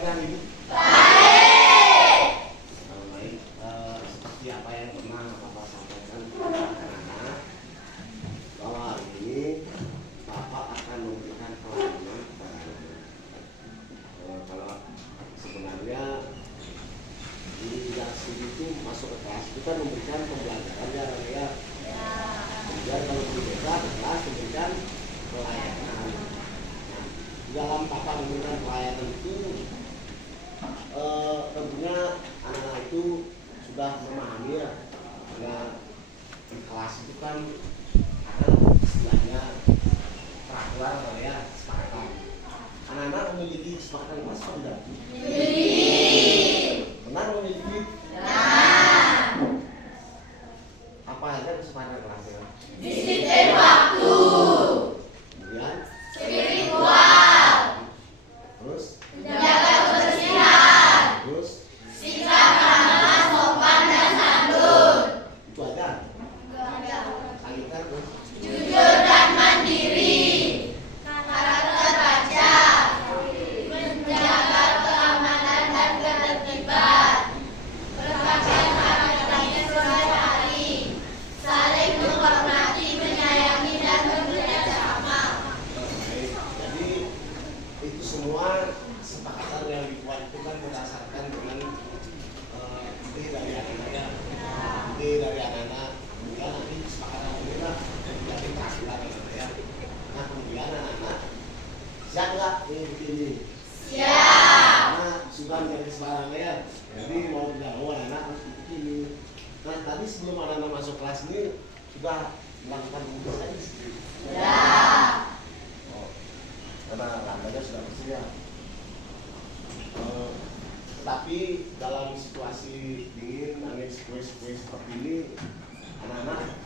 pagi hari ini? Baik. Baik. Seperti apa yang pernah Bapak sampaikan kepada anak-anak, bahwa hari ini Bapak akan memberikan pelajaran kepada anak-anak. Kalau sebenarnya di Yasin itu masuk ke kelas itu kan memberikan pembelajaran ya. Kemudian kalau di kelas memberikan pelayanan. Nah, dalam Bapak memberikan pelayanan itu tentunya anak-anak itu sudah memahami ya, karena di kelas itu kan ada istilahnya peraturan atau ya kesepakatan. Anak-anak memiliki kesepakatan kelas atau tidak? Benar memiliki? Apa aja kesepakatan kelasnya? Disiplin waktu. Kemudian Spiritual. terus Menjaga kebersihan. terus Sikap ramah, sopan dan santun. itu aja. Sangitan terus Jujur dan mandiri. Karakter baca. Menjaga keamanan dan ketertiban. Berpakaian karakternya sehari-hari. Saling menghormati, menyayangi dan bekerja sama. Baik, jadi itu semua kesepakatan yang dibuat itu kan berdasarkan dengan ide dari anak-anaknya, ide dari anak-anak. Kemudian nanti kesepakatan ini lah jadi peraturan anak-anak ya. Nah kemudian anak-anak siap nggak ini begini? Siap. Karena sudah menjadi kesepakatan ya. Jadi mau tidak mau anak-anak harus ikuti ini. Nah tadi sebelum anak-anak masuk kelas ini sudah melakukan tugas tadi sendiri. Sudah. Oh, karena landanya sudah bersih ya. Tetapi dalam situasi dingin, angin sepoi-sepoi seperti ini, anak-anak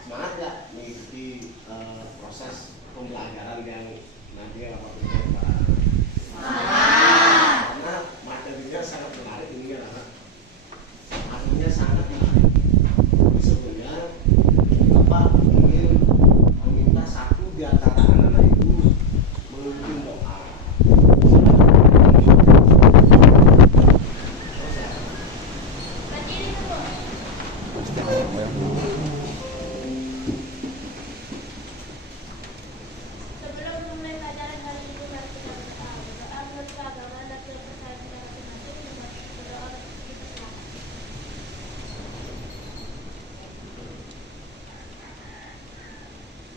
semangat nggak mengikuti proses pembelajaran yang nanti Bapak berikan kepada anak? Semangat. Karena materinya sangat menarik ini ya anak. Materinya sangat menarik. Sebenarnya Bapak ingin meminta satu di antara anak-anak itu memimpin doa. Sebelum memulai pelajaran hari ini, mari kita berdoa. Berdoa menurut keagamaan dan kepercayaan kita masing-masing. Berdoa untuk kita semua.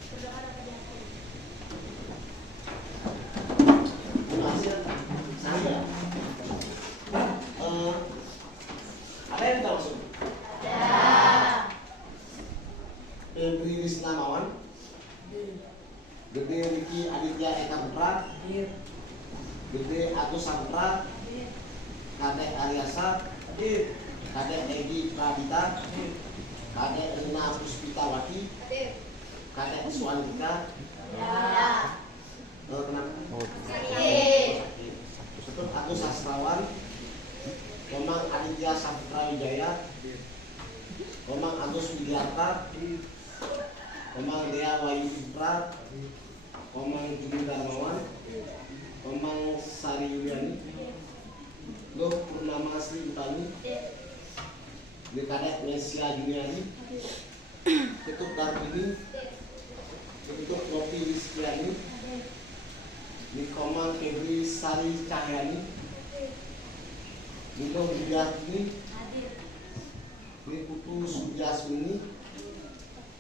Berdoa dapat diakhiri. Terima kasih saya. Ada yang tahu maksud? Ada. Febri Rizna Mawan, Gede Riki Aditya Eka Putra, Gede Agus Saputra, Kadek Aryasa, Kadek Egi Pradita, Kadek Rina Puspitawati, Kadek Suandika. Ya. Kenapa? Sakit. Untuk Agus Sastrawan, Komang Aditya Saputra Wijaya, Komang Agus Widiarta, Komang Dea Wayu Putra, Komang Juni Darmawan, Komang Sari Yuliani, Loh Purnama Asri Utami, Dekadet Mesia Juniani, Ketuk Darmini, Ketuk Nopi Rizkyani, Nikomang Febri Sari Cahyani, Nino Widiartini, ini Putu Sudyasmini,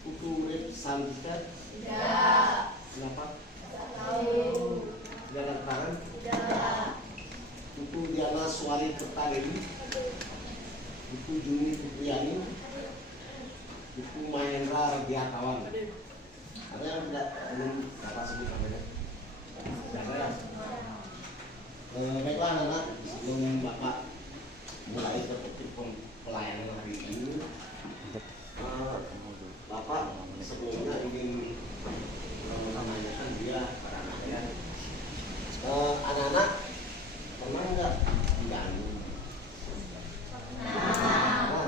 Putu Urip Santiket. Tidak. Kenapa? Tahu. Tidak ada tangan. Tidak. Putu Diana Suari Kertadewi, Putu Juni Putriani, Putu Mahendra Radiatawan. Ada yang tidak belum dapat sebut namanya? Tidak ada ya? Baiklah anak-anak, sebelum Bapak mulai ke topik pelayanan hari ini, Bapak sebelumnya ingin menanyakan dia pada anak-anak. Anak-anak pernah nggak diganggu? Nah,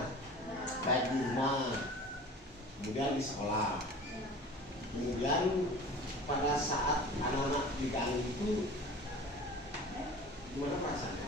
baik di rumah, kemudian di sekolah, kemudian pada saat anak-anak diganggu itu gimana perasaannya?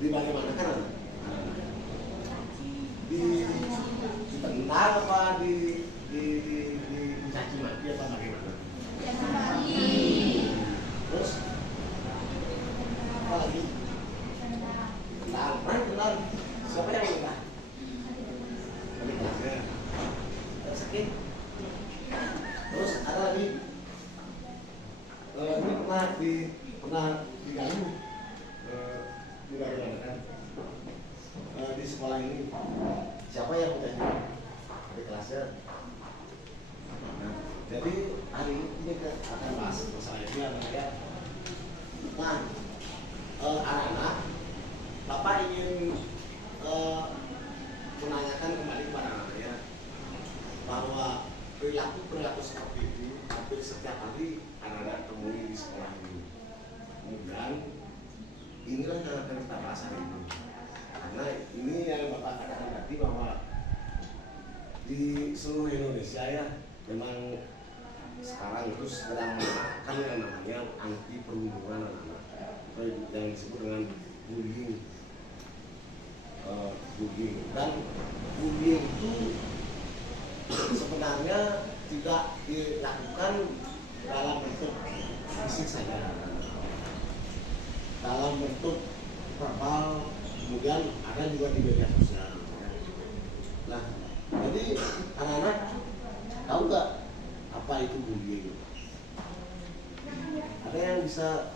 Di bagaimana kan? Ditendang apa dicaci maki apa bagaimana? Terus apa lagi? Tendang, tendang. Siapa yang tendang? Adik kelasnya. Sakit. Terus ada lagi. Ini pernah diganggu kan? Di sekolah ini. Siapa yang menjadi adik kelasnya? Nah, jadi hari ini kita akan bahas masalah ini ya. Nah, anak-anak, Bapak ingin menanyakan kembali kepada anak-anaknya bahwa perilaku seperti itu hampir setiap hari anak-anak temui di sekolah ini. Kemudian inilah yang akan kita bahas hari ini. Karena ini yang Bapak katakan tadi bahwa di seluruh Indonesia ya memang sekarang itu sedang memakan yang namanya anti perundungan anak-anak atau yang disebut dengan bullying. Dan bullying itu sebenarnya tidak dilakukan dalam bentuk fisik saja, dalam bentuk verbal, kemudian ada juga di media sosial. Nah, jadi anak-anak tahu nggak apa itu bullying? Ada yang bisa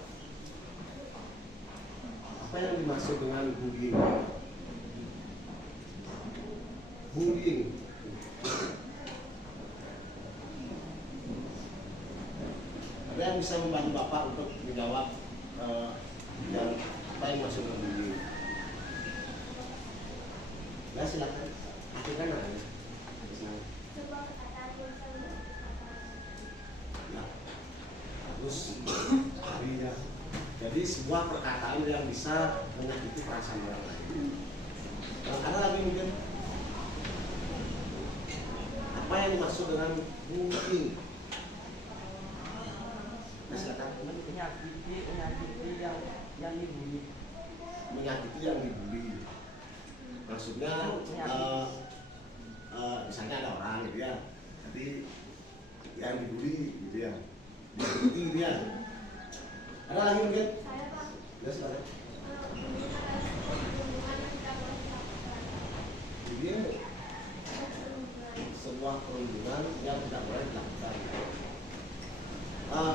apa yang dimaksud dengan bullying? Bullying. Ada yang bisa membantu Bapak untuk menjawab yang apa yang maksud dengan bullying? Nah, silakan. Silakan aja. Sebuah perkataan yang salah. Nah, terus harinya. Jadi sebuah perkataan yang bisa menyakiti perasaan orang lain. Nah, ada lagi mungkin apa yang dimaksud dengan bullying? Nah, silakan. Menyakiti yang dibully. Menyakiti yang dibully. Maksudnya misalnya ada orang gitu ya, jadi yang dibully gitu ya, dibully dia. Ada lagi mungkin? Saya Pak. Ya silakan. Perundungan yang tidak boleh dilakukan. Jadi sebuah perundungan yang tidak boleh dilakukan.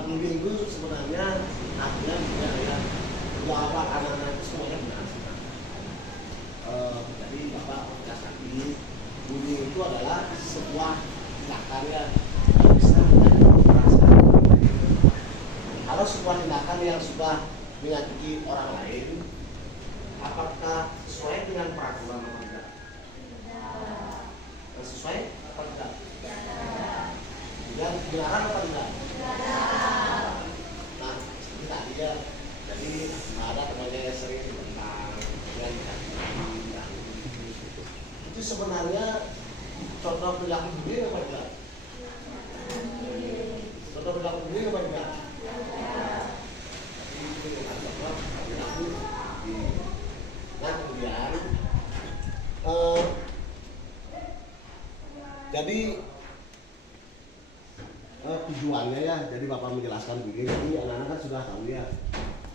Bullying itu sebenarnya artinya juga ya bahwa anak-anak itu semuanya benar. Jadi Bapak jelaskan ini, bullying itu adalah sebuah tindakan yang bisa menyakiti perasaan. Kalau sebuah tindakan yang sudah menyakiti orang lain, apakah sesuai dengan peraturan atau tidak? Sesuai atau tidak? Dan dilarang atau tidak? Nah, seperti tadi ya. Jadi ada temannya yang sering ditentang, yang dikasih, itu sebenarnya contoh perilaku bullying apa tidak? Contoh perilaku bullying apa tidak? Itu dengan contoh perilaku bullying. Nah kemudian jadi tujuannya ya, jadi Bapak menjelaskan begini, jadi anak-anak kan sudah tahu ya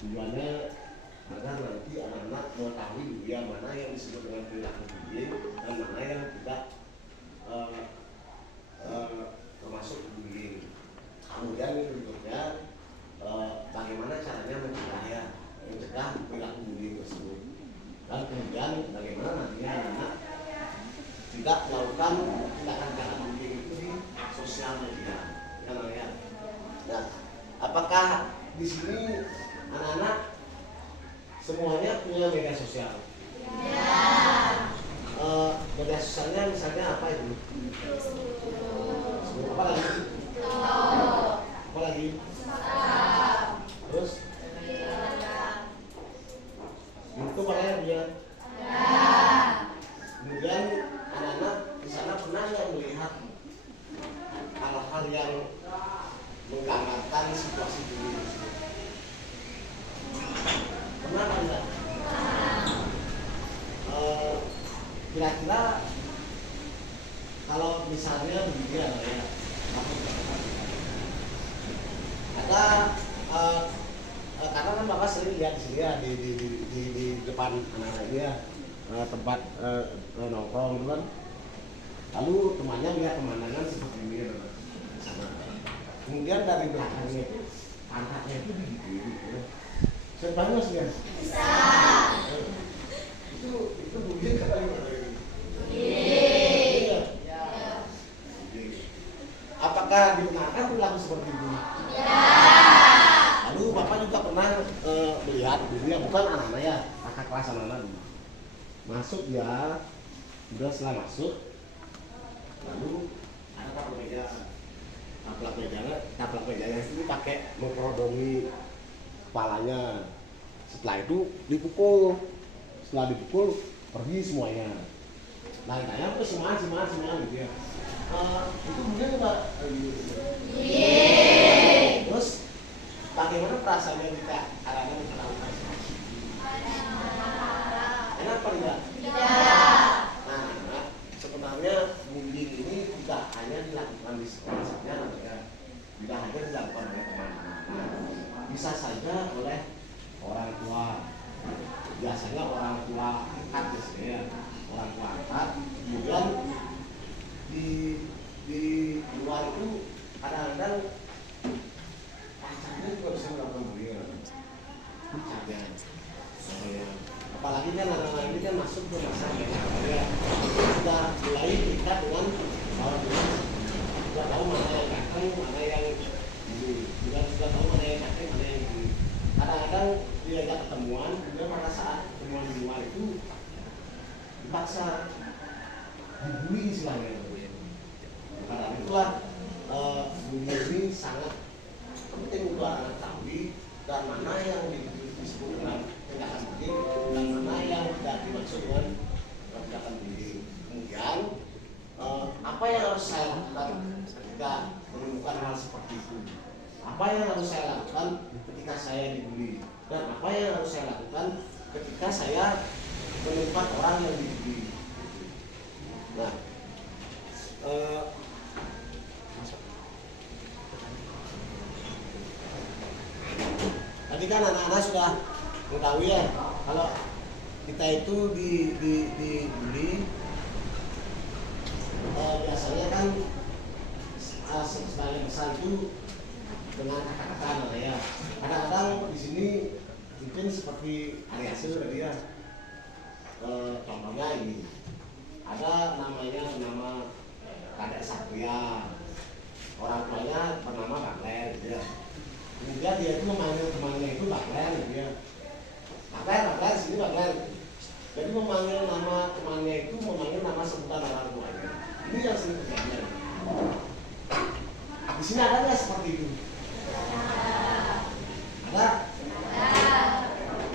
tujuannya agar nanti anak-anak mengetahui ya mana yang disebut dengan perilaku bullying dan mana yang tidak termasuk bullying. Kemudian berikutnya bagaimana caranya mencegah perilaku bullying tersebut, dan kemudian bagaimana nantinya anak tidak melakukan tindakan bullying itu di sosial media. Ya. Nah, apakah di sini anak-anak semuanya punya media sosial? Ya. Media sosialnya misalnya apa itu? Apa lagi? Apa lagi? Terus? YouTube apa ya dia? Kemudian anak-anak di sana pernah nggak melihat hal-hal yang menggambarkan situasi dunia tersebut? Pernah kan enggak? kira-kira kalau misalnya begini ya, ada karena kan Bapak sering lihat di sini ya di depan anak-anak ini ya tempat nongkrong gitu kan. Lalu temannya lihat pemandangan seperti ini ya, sana. Kemudian dari belakangnya itu pantatnya itu digigit. Bisa banget sih ya? Bisa. Itu mungkin kata gimana ini? Iya. Apakah dibenarkan perilaku seperti itu? Ya. Lalu Bapak juga pernah melihat dunia bukan anak-anak ya, kakak kelas anak-anak dulu. Masuk ya, udah setelah masuk, lalu ada taplak mejanya itu pakai memperodongi kepalanya. Setelah itu dipukul, setelah dipukul pergi semuanya. Nah, tanya apa semuanya gitu ya. Itu mungkin Pak. Terus bagaimana perasaannya kita anak-anak melakukan seperti itu? Enak apa tidak? Tidak. Nah, sebenarnya bullying ini tidak hanya dilakukan di sekolah saja, ya. Tidak hanya dilakukan oleh teman-teman. Bisa saja oleh orang tua. Biasanya orang tua angkat ya, orang tua angkat. Kemudian di luar itu kadang-kadang pacarnya juga bisa melakukan bullying. Pacarnya. Apalagi kan anak-anak ini kan masuk ke masa yang sudah mulai terikat dengan orang tua. Sudah tahu mana yang ganteng, mana yang ini. Sudah tahu mana yang ganteng, mana yang ini. Kadang-kadang diajak ketemuan, kemudian pada saat ketemuan di luar itu dipaksa dibully istilahnya. Karena itulah bullying ini sangat penting untuk anak ketahui dan mana yang disebut dengan tindakan bullying dan mana yang tidak dimaksud dengan tindakan bullying. Kemudian apa yang harus saya lakukan ketika menemukan hal seperti itu? Apa yang harus saya lakukan ketika saya dibully? Dan apa yang harus saya lakukan ketika saya menemukan orang yang dibully? Nah, tadi kan anak-anak sudah mengetahui ya kalau kita itu dibully biasanya kan sebagai besar itu dengan kata-kata ya. Kadang-kadang di sini mungkin seperti hari hasil tadi ya. Contohnya ini ada nama Kadek Satria, orang tuanya bernama Bakler gitu ya. Kemudian dia itu memanggil temannya itu Bakler gitu ya. Bakler sini Bakler. Jadi memanggil nama temannya itu memanggil nama sebutan orang tuanya. Ini yang sering terjadi. Di sini ada nggak seperti itu? Ada?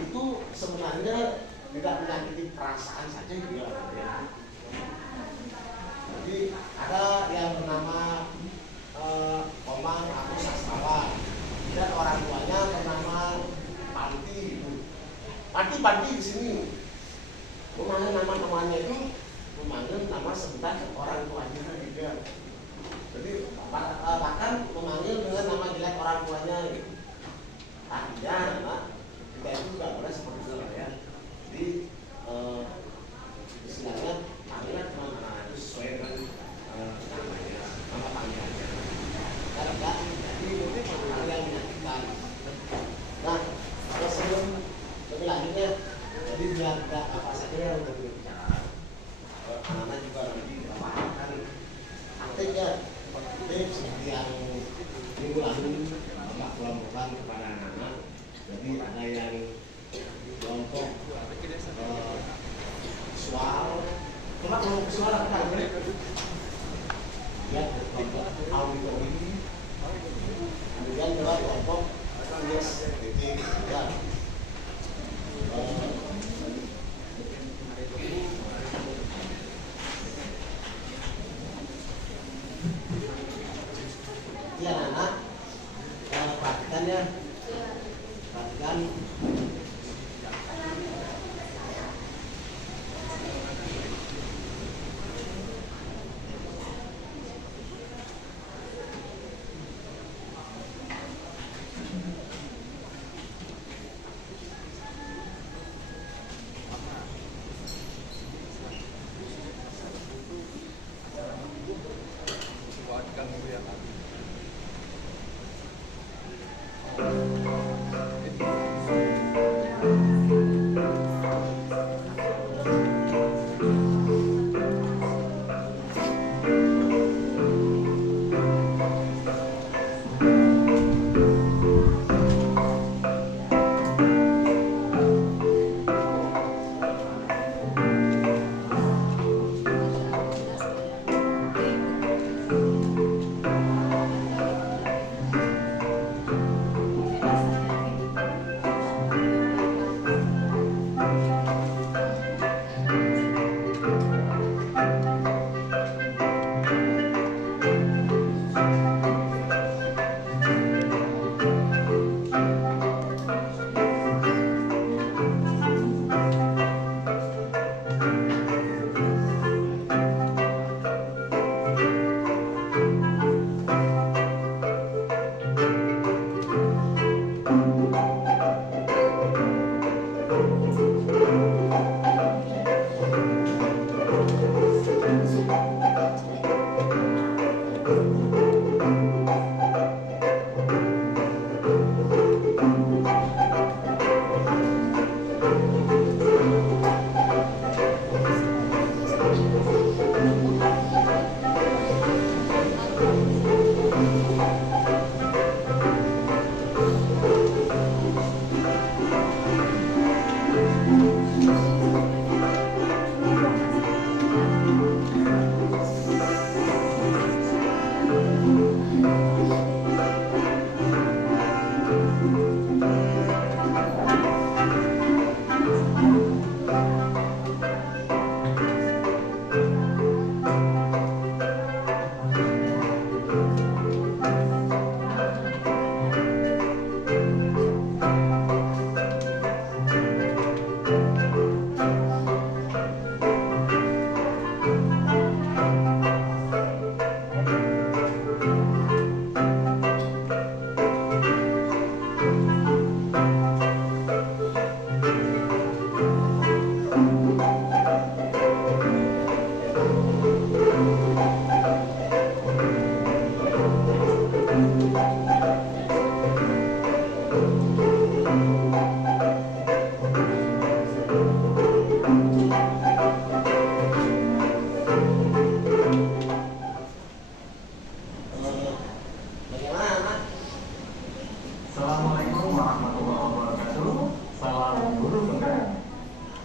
Itu sebenarnya tidak menyakiti perasaan saja gitu ya. Jadi ada yang bernama Komang Aku Sastrawan dan orang tuanya bernama Panti gitu. Panti di sini memanggil nama temannya itu memanggil nama sebutan orang tuanya gitu ya. Jadi bahkan memanggil dengan nama jelek orang tuanya gitu. Artinya kita itu nggak boleh seperti itu ya. Jadi istilahnya panggilan teman-teman itu sesuai dengan namanya, nama panggilannya. Karena jadi mungkin hal yang menyakitkan. Nah, sebelum lebih lanjutnya, jadi biar tidak apa saja yang untuk berbicara, anak-anak juga nanti mempahamkan aktifnya, aktif seperti yang minggu lalu Bapak kelompokkan kepada anak-anak. Jadi ada yang kelompok visual, coba kelompok visual apa kan? Lihat kelompok auditori, kemudian coba kelompok titik ya. Ya anak, perhatikan ya, perhatikan.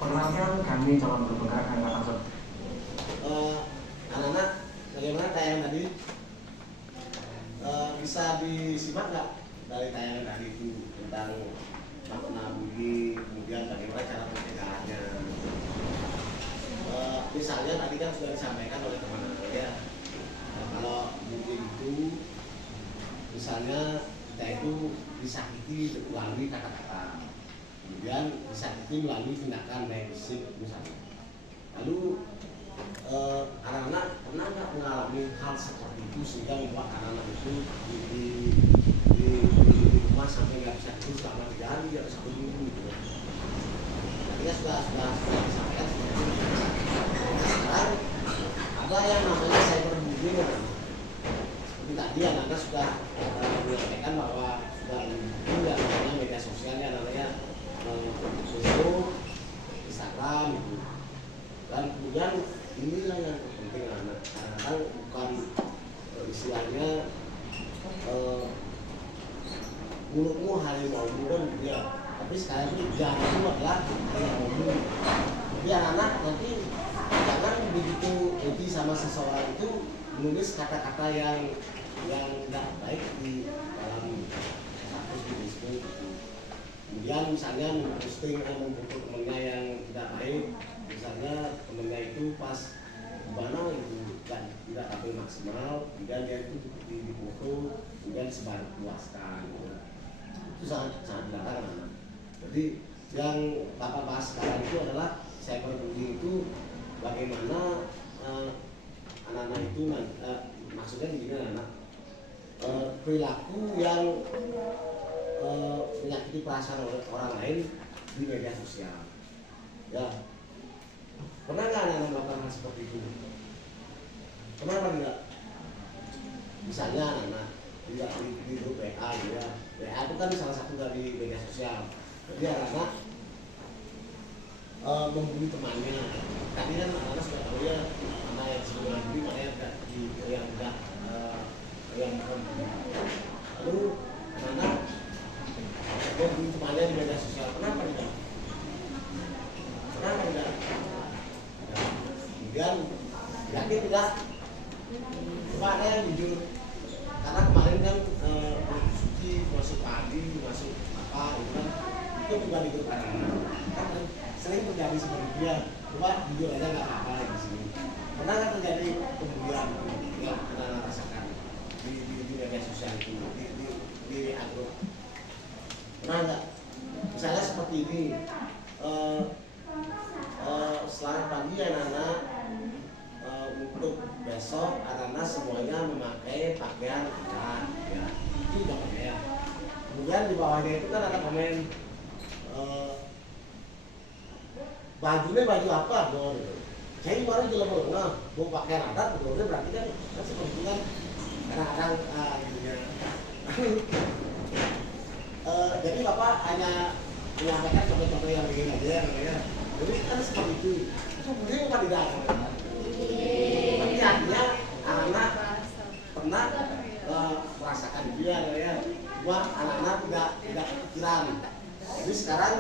Perkenalkan kami calon berpegang angkatan 1. Anak-anak, bagaimana tayangan tadi? Bisa disimak nggak dari tayangan tadi itu tentang makna bullying, kemudian bagaimana cara pencegahannya? Misalnya tadi kan sudah disampaikan oleh teman-teman ya, kalau bullying itu misalnya kita itu disakiti melalui kata-kata, kemudian disakiti melalui tindakan baik fisik misalnya. Lalu anak-anak pernah nggak mengalami hal seperti itu sehingga membuat anak-anak itu di rumah sampai nggak bisa tidur selama 3 hari atau 1 minggu gitu. Tadi kan sudah disampaikan seperti itu. Sekarang ada yang namanya cyberbullying. Seperti tadi anak-anak sudah menyampaikan bahwa sudah yang namanya media sosialnya namanya Facebook, Instagram gitu. Dan kemudian inilah yang penting anak bukan istilahnya mulutmu harimaumu kan gitu ya, tapi sekarang ini jangan itu adalah harimaumu. Jadi anak nanti jangan begitu edgy sama seseorang itu menulis kata-kata yang tidak baik di dalam status di Facebook. Kemudian misalnya memposting memfoto temennya yang tidak baik, misalnya temennya itu pas mana itu tidak tampil maksimal, kemudian dia itu difoto, kemudian disebarluaskan. Itu sangat dilarang. Jadi yang Bapak bahas sekarang itu adalah cyberbullying itu bagaimana anak-anak itu maksudnya begini anak perilaku yang menyakiti perasaan orang lain di media sosial. Ya, pernah nggak anak-anak melakukan hal seperti itu? Pernah apa enggak? Misalnya anak-anak di grup WA, ya, WA itu kan salah satu dari media sosial. Jadi anak-anak membuli temannya. Tadi kan anak-anak sudah tahu ya mana yang disebut bully, mana yang tidak yang membuli. Lalu anak membuli temannya di media sosial. Kenapa tidak? Kenapa tidak? Kemudian yakin tidak? Coba ada yang jujur. Karena kemarin kan suci masuk pagi, masuk apa gitu kan, itu juga di grup anak-anak. Kan sering terjadi seperti dia. Coba jujur aja nggak apa-apa di sini. Pernah nggak terjadi kemudian yang anak-anak rasakan di media sosial itu, di agro? Pernah nggak? Misalnya seperti ini. Selamat pagi anak-anak, untuk besok anak-anak semuanya memakai pakaian adat ya, itu udah ya. Kemudian di bawahnya itu kan ada komen bajunya baju apa dong? Saya baru jelas banget, mau pakaian adat betulnya berarti kan seperti kan kadang-kadang gitu ya. Jadi Bapak hanya menyampaikan contoh-contoh yang begini aja ya. Jadi kan seperti itu bullying apa tidak? Tapi artinya anak-anak pernah merasakan dia ya, cuma anak-anak tidak kepikiran. Jadi sekarang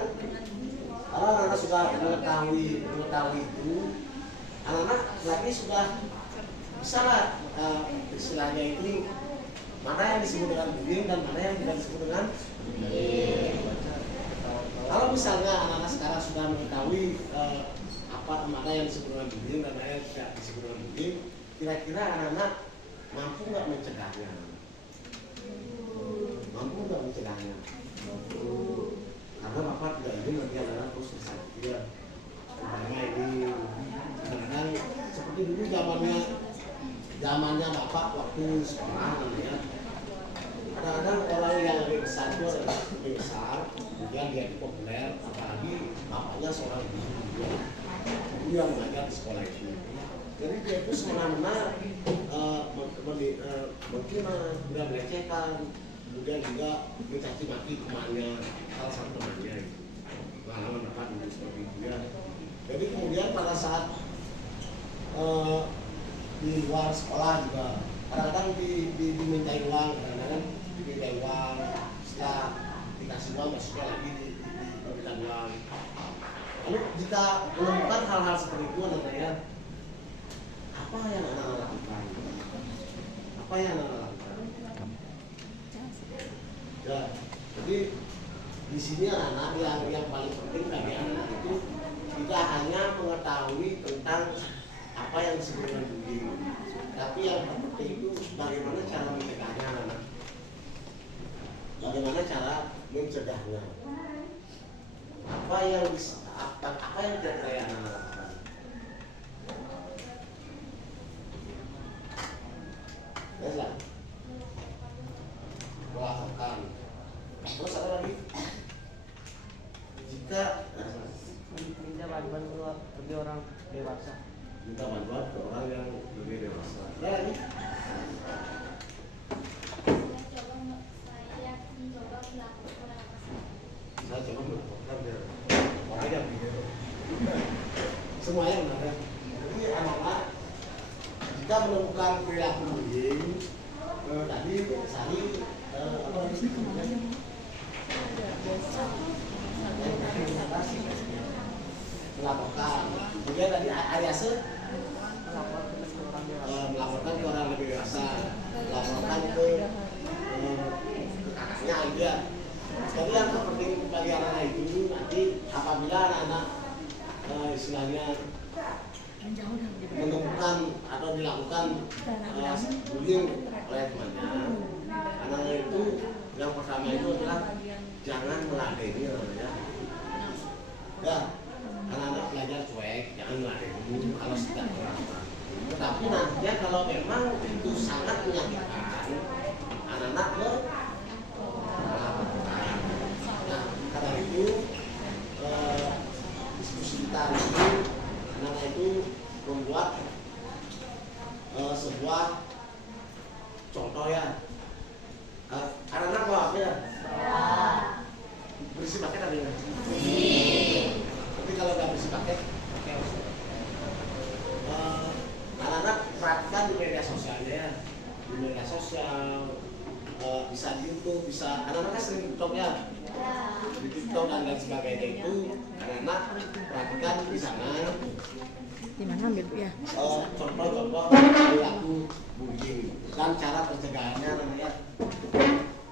kalau anak-anak sudah mengetahui itu, anak-anak lagi sudah bisa lah istilahnya itu mana yang disebut dengan bullying dan mana yang tidak disebut dengan bullying. Kalau misalnya anak-anak sekarang sudah mengetahui apa mana yang disebut dengan bullying dan mana yang tidak disebut dengan bullying, kira-kira anak-anak mampu nggak mencegahnya? Mampu nggak mencegahnya? Karena Bapak tidak ingin nanti anak-anak terus disakiti ya. Karena ini kadang-kadang seperti dulu zamannya Bapak waktu sekolah namanya. Kadang-kadang orang yang lebih besar itu adalah lebih besar, kemudian dia itu populer, apalagi bapaknya seorang guru yang mengajar di sekolah itu. Jadi dia itu semena-mena mungkin sudah melecehkan, kemudian juga mencaci maki temannya, salah satu temannya itu. Pengalaman Bapak dulu seperti itu ya. Jadi kemudian pada saat di luar sekolah juga kadang-kadang dimintai uang, kadang-kadang dimintai uang, setelah dikasih uang maksudnya lagi diminta uang. Lalu jika menemukan hal-hal seperti itu, ya, apa yang anak lakukan? Apa yang anak lakukan? Ya, jadi di sini anak yang paling penting bagi anak itu tidak hanya mengetahui tentang apa yang disebut dengan bullying, tapi yang terpenting itu bagaimana cara mencegahnya anak. Bagaimana cara mencegahnya? Apa yang kira-kira yang anak lakukan? Baiklah. Melakukan. Terus apa lagi? Jika minta bantuan bagi orang dewasa. minta bantuan ke orang yang lebih dewasa. Ada lagi? Saya coba melakukan ya. Orang yang begitu. Semuanya benar. Jadi anak-anak jika menemukan perilaku bullying, tadi Sari apa namanya? Melaporkan. Kemudian tadi Ariase melaporkan ke orang lebih dewasa, melaporkan ke kakaknya aja. Jadi yang terpenting bagi anak-anak itu nanti apabila anak-anak istilahnya menemukan atau dilakukan bullying oleh temannya, anak-anak itu yang pertama itu adalah jangan meladeni namanya. Ya, anak-anak belajar cuek, jangan meladeni kalau tidak berapa. Tetapi nantinya kalau memang itu sangat menyakitkan, anak-anak melakukan. Nah, karena itu diskusi kita hari ini, anak-anak itu membuat sebuah contoh ya. Anak-anak bawa apa ya? Berisi paket ada ya? Tapi kalau nggak berisi paket, pakai anak-anak perhatikan di media sosialnya ya. Di media sosial, bisa di YouTube, bisa anak-anak kan sering TikTok ya. Di TikTok dan lain sebagainya itu anak-anak perhatikan di sana. Di mana ambil Bu ya? Contoh-contoh perilaku bullying dan cara pencegahannya namanya.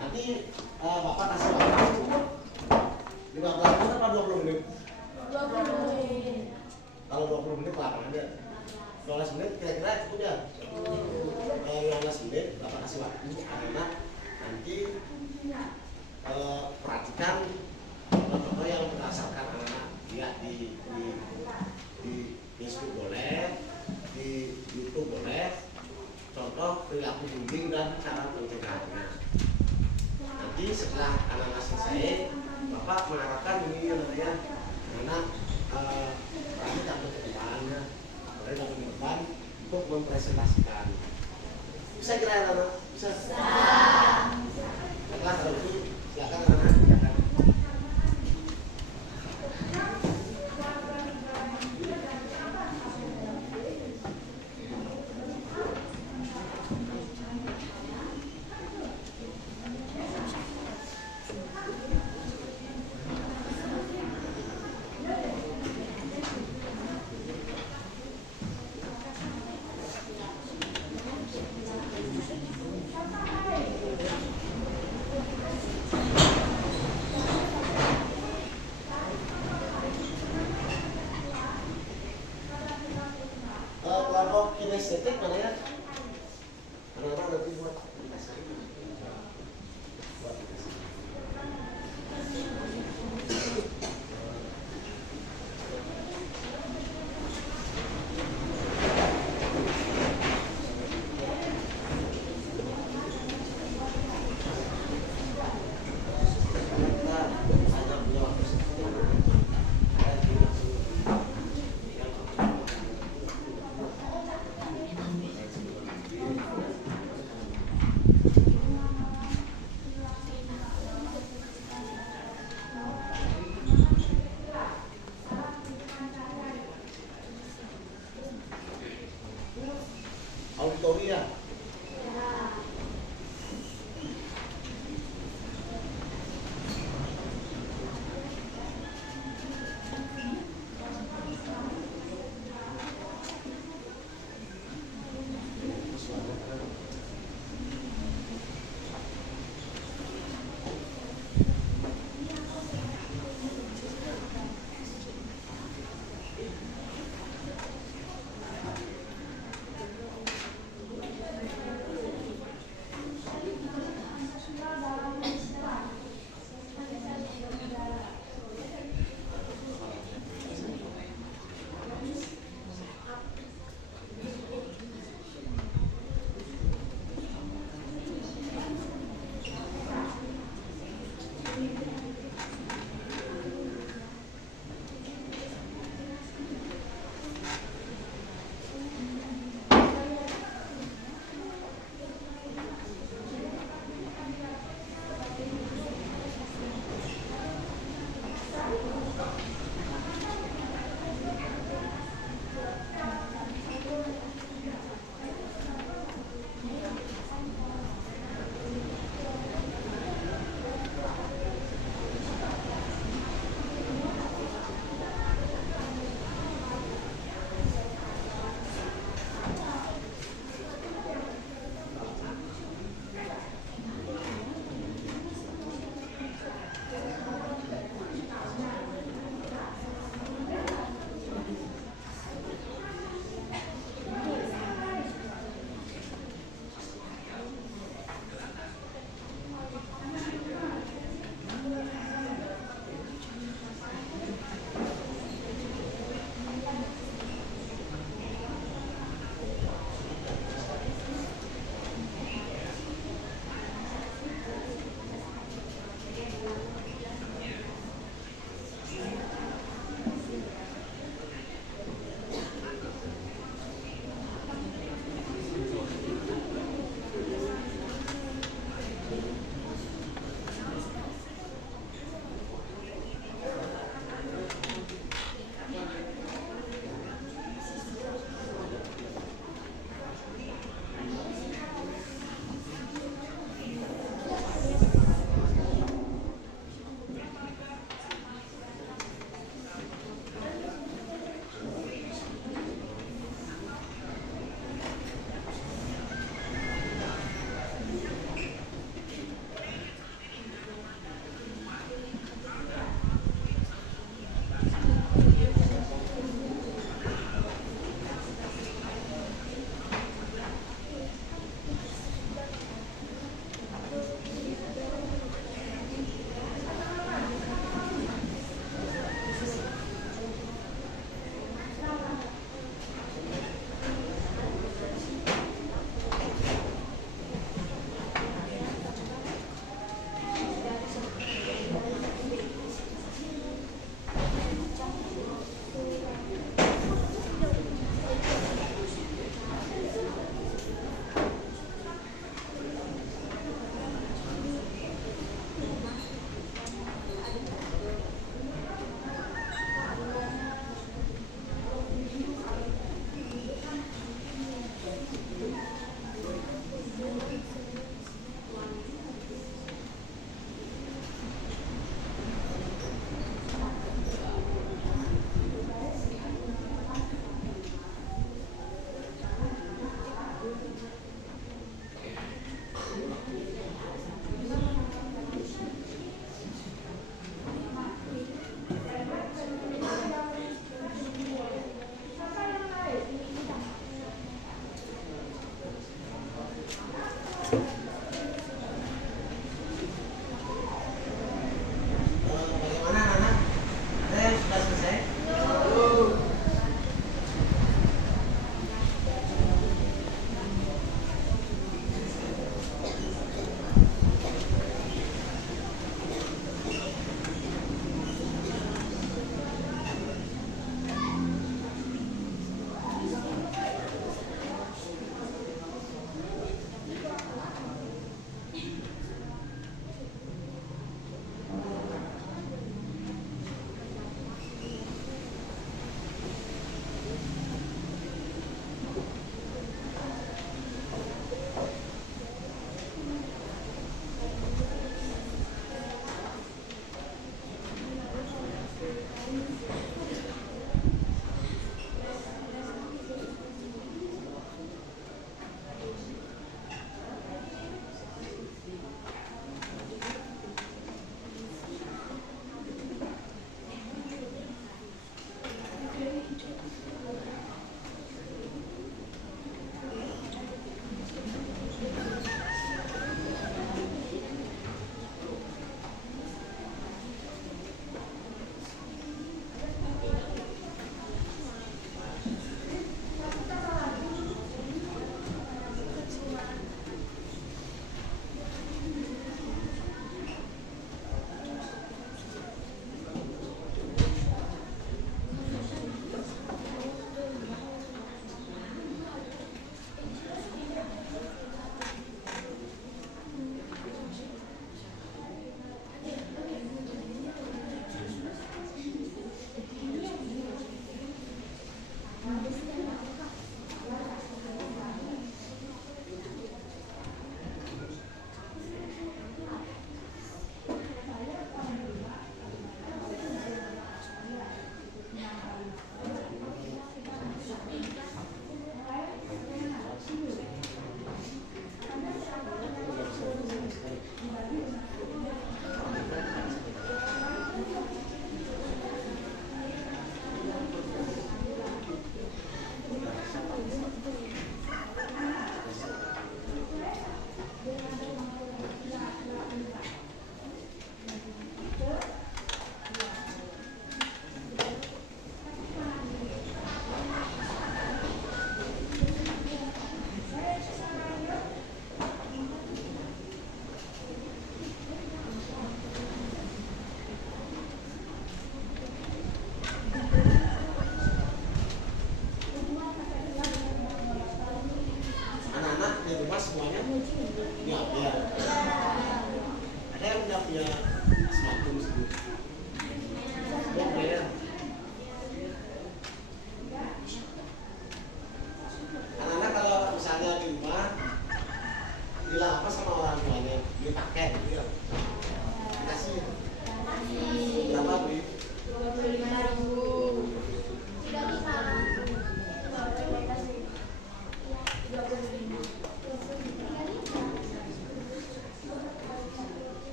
Nanti Bapak kasih waktu 15 menit apa 20 menit? 20 menit. Kalau 20 menit lapangan ya. 12 menit kira-kira cukup ya? 15 menit Bapak kasih waktu anak-anak nanti perhatikan contoh-contoh yang berdasarkan anak lihat di Facebook boleh, di YouTube boleh, contoh perilaku bullying dan cara pencegahannya. Nanti setelah anak-anak selesai, Bapak mengharapkan ini namanya anak perhatikan ke depannya, mulai dari depan untuk mempresentasikan. Bisa kira anak-anak? Bisa? Baiklah kalau itu silakan anak-anak kerjakan. Kelompok kinestetik mana ya? Anak-anak nanti buat kinestetik. Buat kinestetik.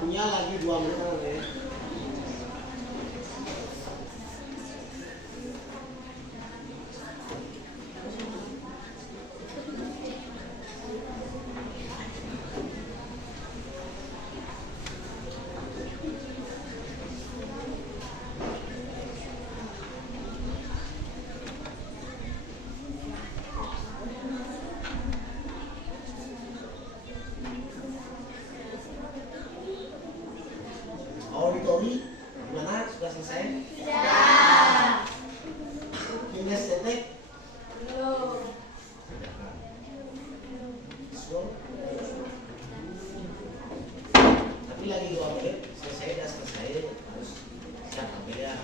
Waktunya lagi 2 menit ya. Auditori gimana? Sudah selesai? Sudah. Kinestetik? Belum. Visual? Tapi lagi 2 menit, selesai dah selesai, harus siap ambil ya.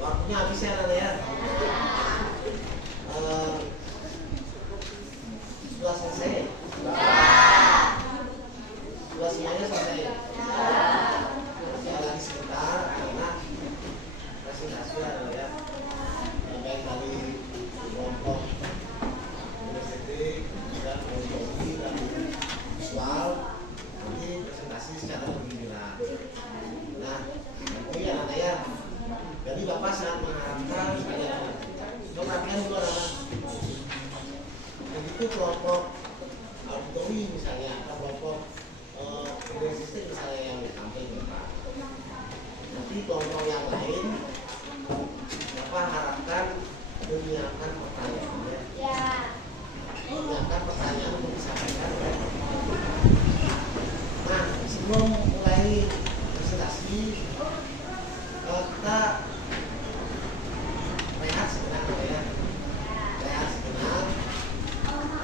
Waktunya habis ya Nana ya. Sudah selesai? Sudah semuanya selesai? Ya lagi sebentar karena presentasi ya Nana ya. Baik dari kelompok universitas dan teknologi dan visual, nanti presentasi secara bergiliran. Nah, oh iya Nana ya. Jadi Bapak sangat mengharapkan ada perhatian dulu anak. Begitu kelompok auditori misalnya atau kelompok sistem misalnya yang tampil Bapak. Nanti kelompok yang lain Bapak harapkan menyiapkan pertanyaan ya. Ya. Menyiapkan pertanyaan untuk disampaikan. Nah, sebelum mulai presentasi kita rehat sebentar ya. Rehat sebentar.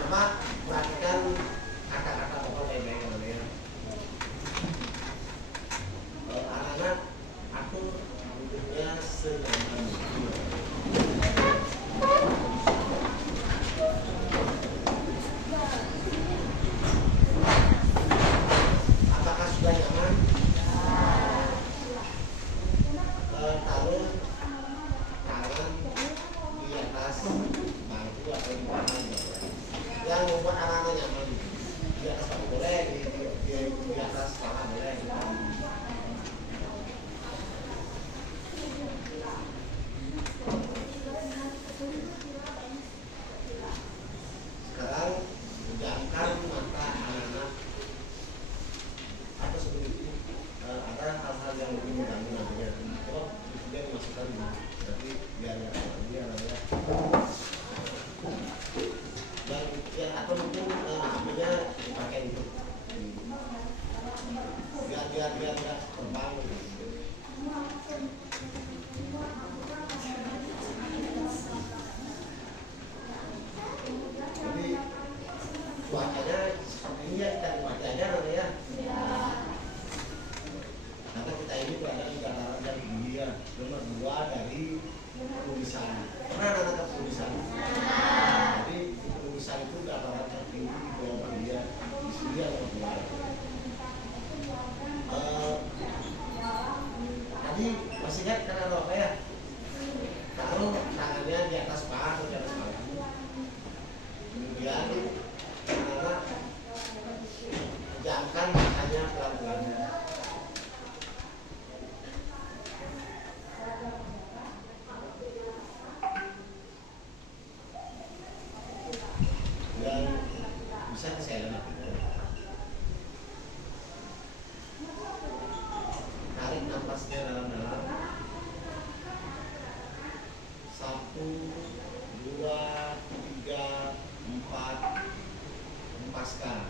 Coba perhatikan kata-kata Bapak baik-baik ya. Anak-anak atur duduknya senyaman mungkin. Apakah sudah nyaman? Taruh tangan di atas bangku atau di mana yang membuat anak-anak nyaman. Di atas bangku boleh, di atas tangan boleh. Sekarang pejamkan mata anak-anak. Atau sebelum itu ada hal-hal yang lebih mengganggu nantinya. Oh, itu dia dimasukkan berarti biar dia namanya. Dan ya atau mungkin HP-nya dipakai itu. Biar terbang. Jadi cuacanya seperti ini ya, kita nikmati aja nanti ya. Karena kita ini berada di dataran yang tinggi ya, nomor 2 dari penulisan. Pernah anak-anak penulisan? Jadi penulisan itu dataran yang tinggi di Pulau India, di sini nomor 2. Tadi masih ingat kan ada apa ya? Taruh tangannya di atas paha atau di atas kepala. Kemudian anak-anak pejamkan matanya pelan-pelan. Dan bisa saya lihat. Tarik nafasnya dalam-dalam. 1, 2, 3, 4. Lepaskan.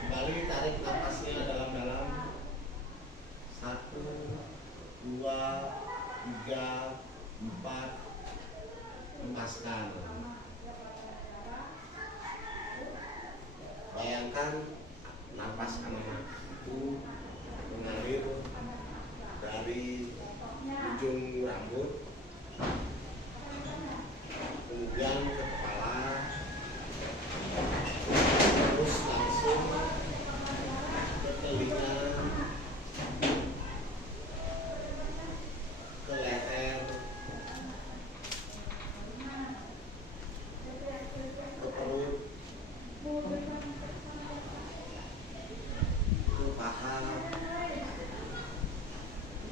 Kembali tarik nafasnya dalam-dalam. 1, 2, 3, 4. Lepaskan. Bayangkan nafas anak-anak itu mengalir dari ujung rambut kemudian ke kepala, terus langsung ke telinga, ke leher, ke perut, ke paha,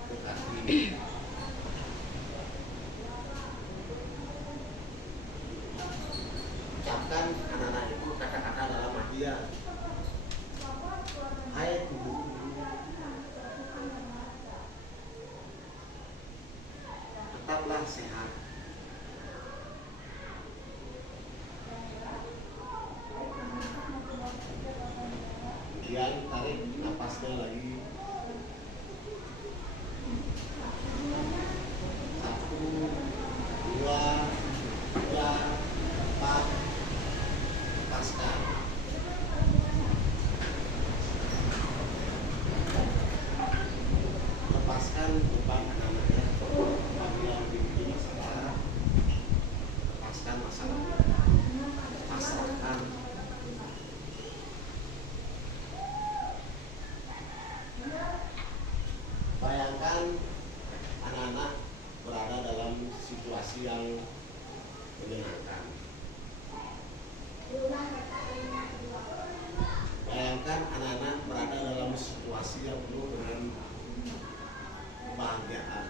ke kaki. Ucapkan anak-anak itu kata-kata dalam hadiah. Hai tubuhku, tetaplah sehat. Kemudian tarik napasnya lagi. 1, 2, 3, 4. Lepaskan. Lepaskan beban anak-anaknya. Apabila memiliki masalah, lepaskan masalah. Pasrahkan. Bayangkan anak-anak berada dalam situasi yang menyenangkan. Bayangkan anak-anak berada dalam situasi yang penuh dengan kebahagiaan.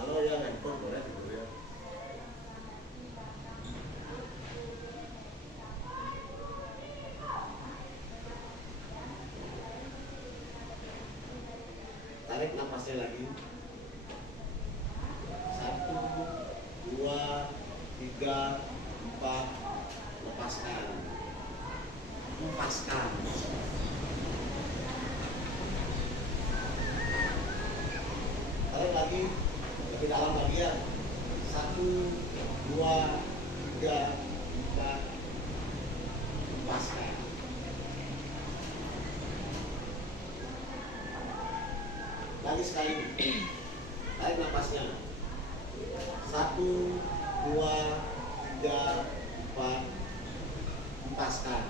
Kalau yang handphone boleh dulu ya. Tarik nafasnya lagi. 1, 2, 3, 4. Lepaskan. Lepaskan. Tarik lagi. Lebih dalam lagi ya. 1, 2, 3, 4. Lepaskan. Lagi sekali. Tarik nafasnya. 1, 2, 3, 4. Lepaskan.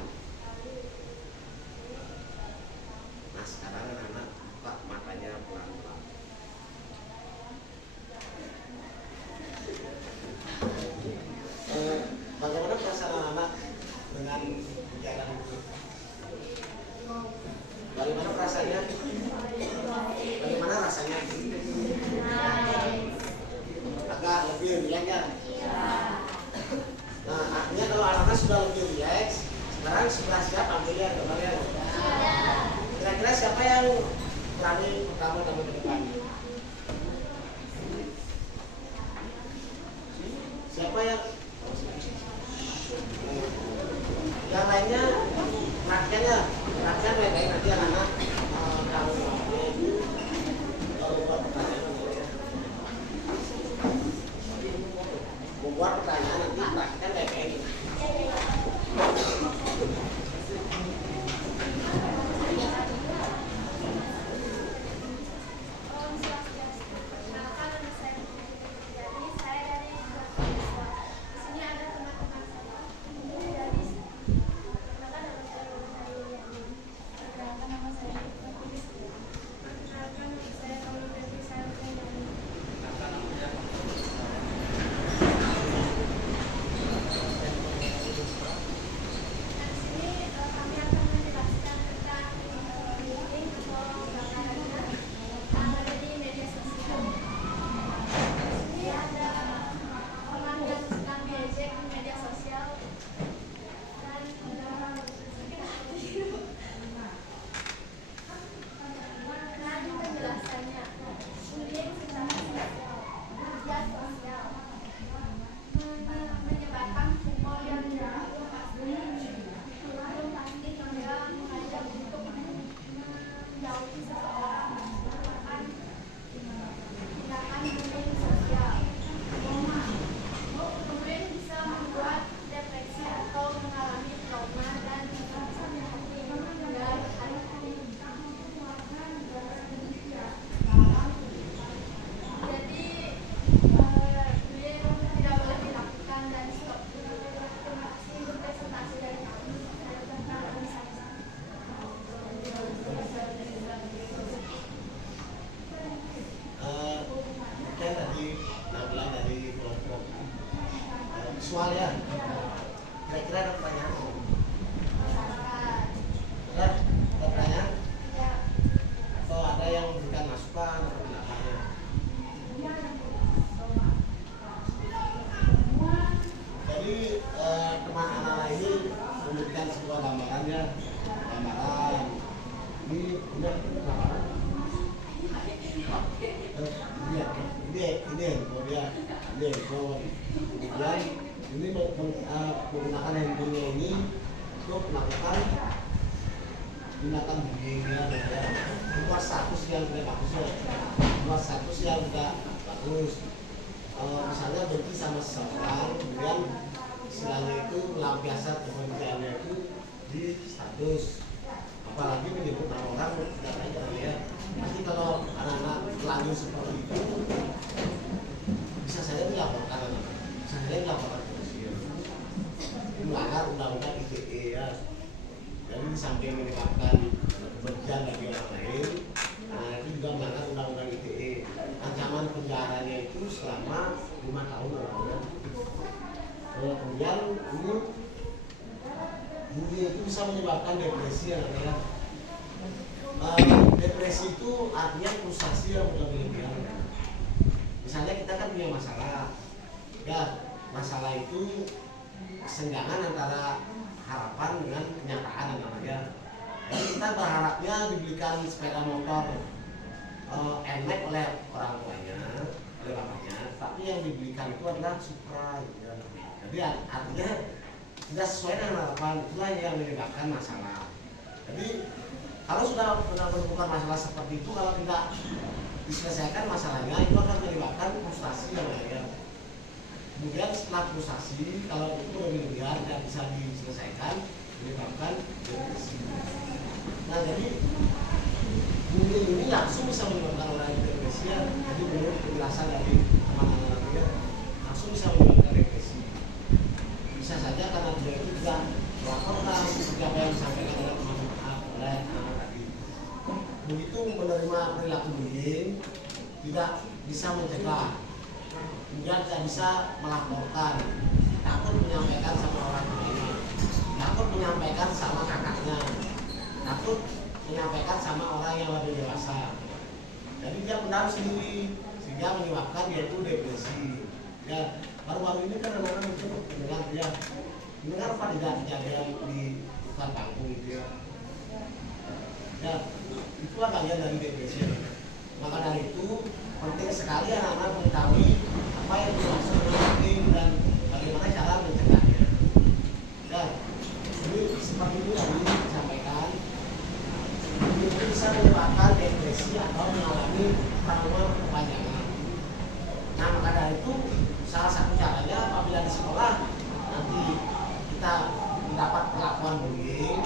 Nah sekarang anak buka matanya pelan-pelan. Bagaimana perasaan anak dengan kegiatan itu? Bagaimana perasaannya? Bagaimana rasanya? Agak lebih rileks ya? Nah, artinya kalau anak-anak sudah lebih rileks, sekarang sebelah siapa ambilnya kembali? Kira-kira siapa yang berani pertama tamu ke depan? Siapa yang lainnya? Rakyatnya baik-baik nanti anak-anak tamu itu kalau buat pertanyaan membuat pertanyaan nanti prakteknya baik-baik. melakukan tindakannya. Jadi teman anak ini memberikan sebuah gambaran ini udah gambaran. Ini handphone dia, ini handphone. Kemudian ini menggunakan handphonenya ini untuk melakukan tindakan bullying ya, membuat status yang tidak bagus ya, membuat status yang tidak bagus. Misalnya benci sama seseorang, kemudian istilahnya itu melampiaskan kebenciannya itu di status, apalagi menyebut nama orang tidak baik ya. Pasti kalau anak-anak lanjut seperti itu bisa saja dilaporkan, bisa saja dilaporkan ke polisi. Melanggar undang-undang ITE ya. Jadi di samping menyebabkan kebencian bagi orang lain, nah itu juga melanggar undang-undang ITE. Ancaman penjaranya itu selama 5 tahun ya. Kemudian ini bullying itu bisa menyebabkan depresi ya. Depresi itu artinya frustasi yang berlebihan. Misalnya kita kan punya masalah, ya masalah itu kesenjangan antara harapan dengan kenyataan namanya. Jadi kita berharapnya dibelikan sepeda motor enak oleh orang tuanya, oleh bapaknya, tapi yang dibelikan itu adalah Supra. Ya. Jadi artinya tidak sesuai dengan harapan, itulah yang menyebabkan masalah. Jadi kalau sudah menemukan masalah seperti itu, kalau tidak diselesaikan masalahnya, itu akan menyebabkan frustasi ya. Kemudian setelah frustasi, kalau itu berlebihan tidak bisa diselesaikan, menyebabkan depresi. Nah jadi bullying ini langsung bisa menyebabkan orang yang depresi ya. Jadi menurut penjelasan dari teman-teman ya, langsung bisa menyebabkan depresi. Bisa saja karena dia itu juga melaporkan seperti apa yang disampaikan oleh teman-teman oleh anak tadi. Begitu menerima perilaku bullying, tidak bisa mencegah, kemudian tidak bisa melaporkan, takut menyampaikan sama orang tuanya, takut menyampaikan sama kakaknya, takut menyampaikan sama orang yang lebih dewasa. Jadi dia pendam sendiri sehingga menyebabkan dia itu depresi. Ya baru-baru ini kan anak-anak itu mendengar apa tidak kejadian di hutan kampung itu ya. Ya itu bagian dari depresi. Maka dari itu penting sekali anak-anak mengetahui apa yang dimaksud dengan bullying dan bagaimana cara mencegahnya. Ya, ini seperti itu yang ingin disampaikan. Ini bisa menyebabkan depresi atau mengalami trauma kepanjangan. Nah, maka dari itu salah satu caranya apabila di sekolah nanti kita mendapat perlakuan bullying,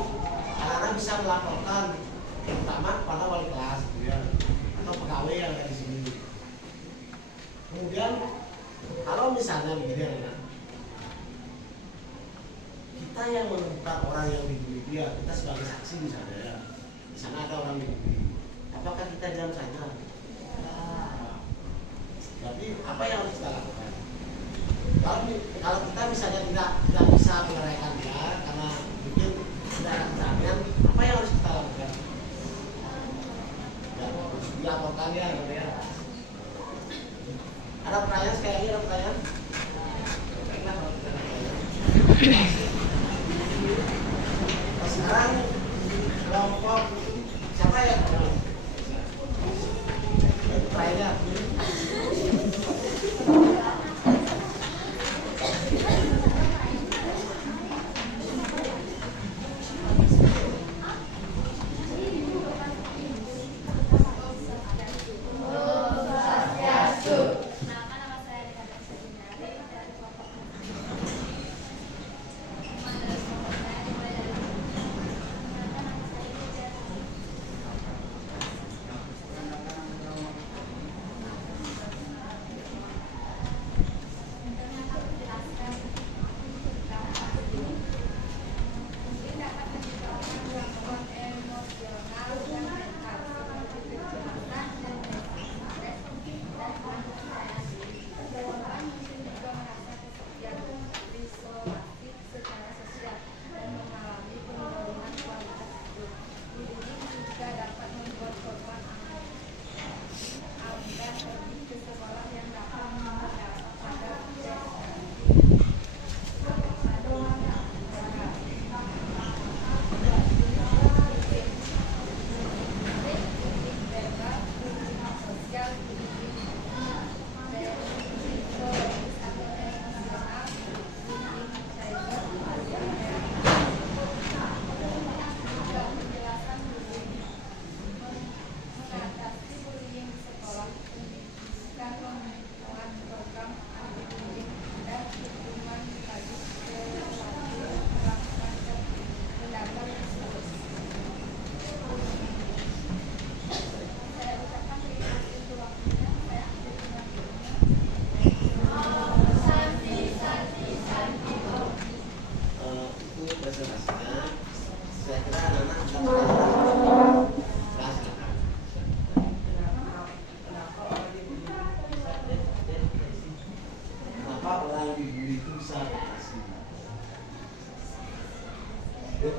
anak-anak bisa melaporkan terutama kepada wali kelas ya, atau pegawai yang ada di sini. Kemudian kalau misalnya begini anak, kita yang menemukan orang yang dibully dia, kita sebagai saksi misalnya ya, di sana ada orang dibully, apakah kita diam saja? Berarti apa yang harus kita lakukan? Kalau kita misalnya tidak bisa mengeraikan dia karena mungkin tidak ada keberanian, apa yang harus kita lakukan? Ya, harus dilaporkan ya. Ada pertanyaan sekali lagi, ada pertanyaan? Baiklah, kalau tidak ada pertanyaan. Sekarang kelompok siapa ya? Pertanyaan.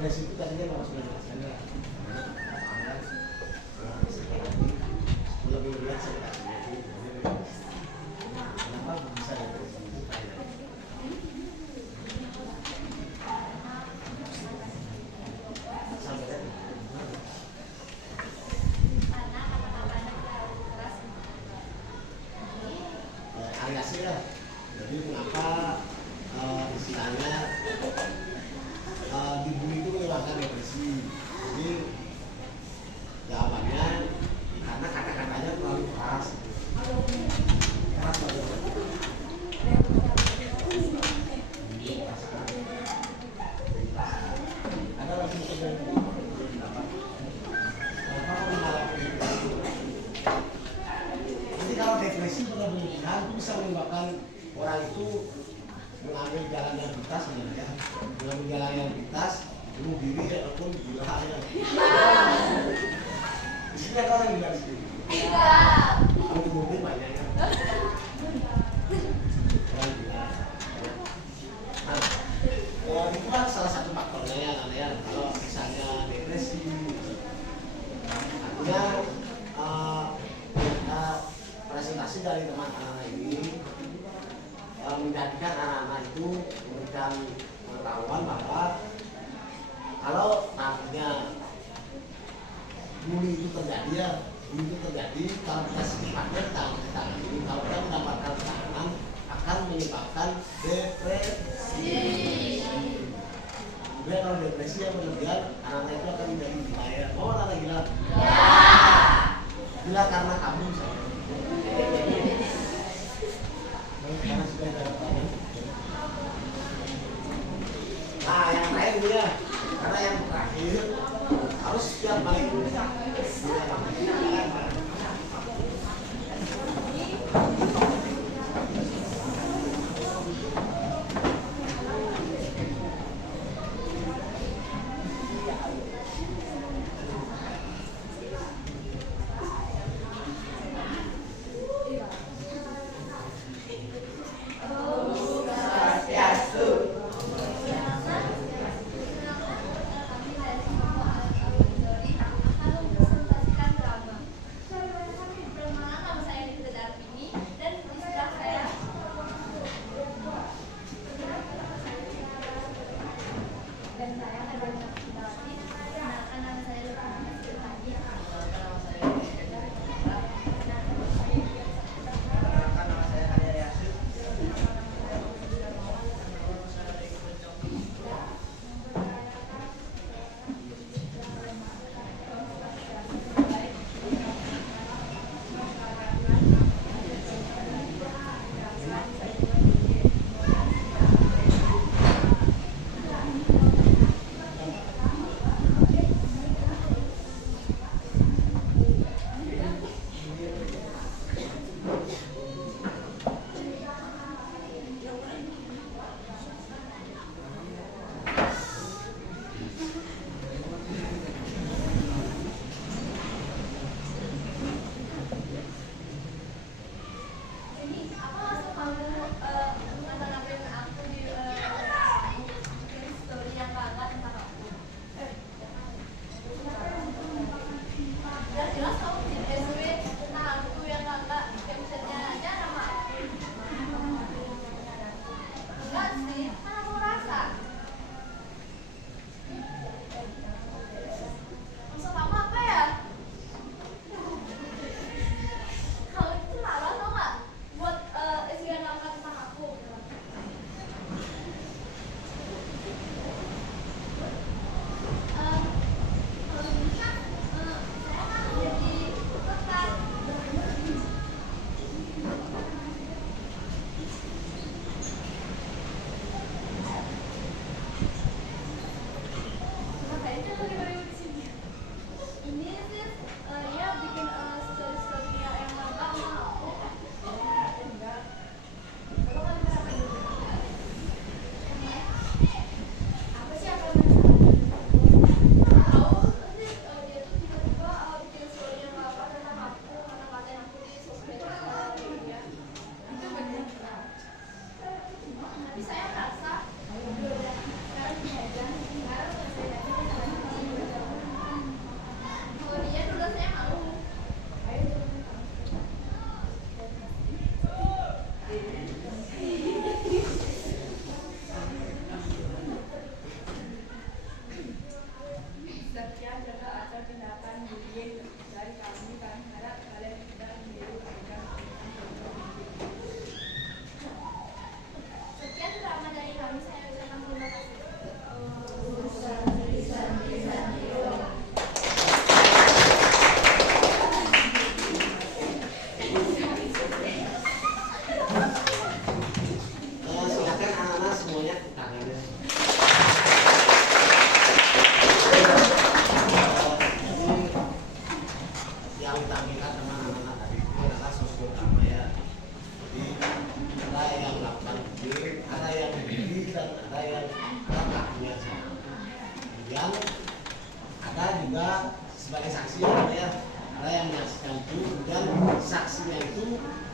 depresi itu tadinya Bapak sudah jelaskan ya. Lebih lihat sekitarnya itu. Kenapa bisa depresi itu? Sampai variasi lah. Jadi kenapa istilahnya dibully itu menyebabkan depresi? Jadi jawabannya karena kata-katanya terlalu keras. Keras bagaimana? Ada lagi yang nanti kalau depresi berlebihan itu bisa menyebabkan orang itu mengambil jalan yang pintas sebenarnya, mengambil jalan yang pintas, bunuh diri ataupun gila ya. Di sini ada orang gila di sini. Kamu mungkin banyak ya. Orang gila. Nah, itu kan salah satu faktornya ya, kalau misalnya depresi, artinya presentasi dari teman anak-anak ini menjadikan anak-anak itu memberikan pengetahuan bahwa kalau nantinya bully itu terjadi ya, bully itu terjadi kalau kita sifatnya tangan ini, kalau kita mendapatkan tangan akan menyebabkan depresi. Kemudian kalau depresi yang berlebihan, anak-anak itu akan menjadi gila ya. Mau anak-anak gila? Ya. Gila karena kamu misalnya. Karena sudah ada tangan. Nah, yang lain dia, karena yang terakhir harus setiap balik.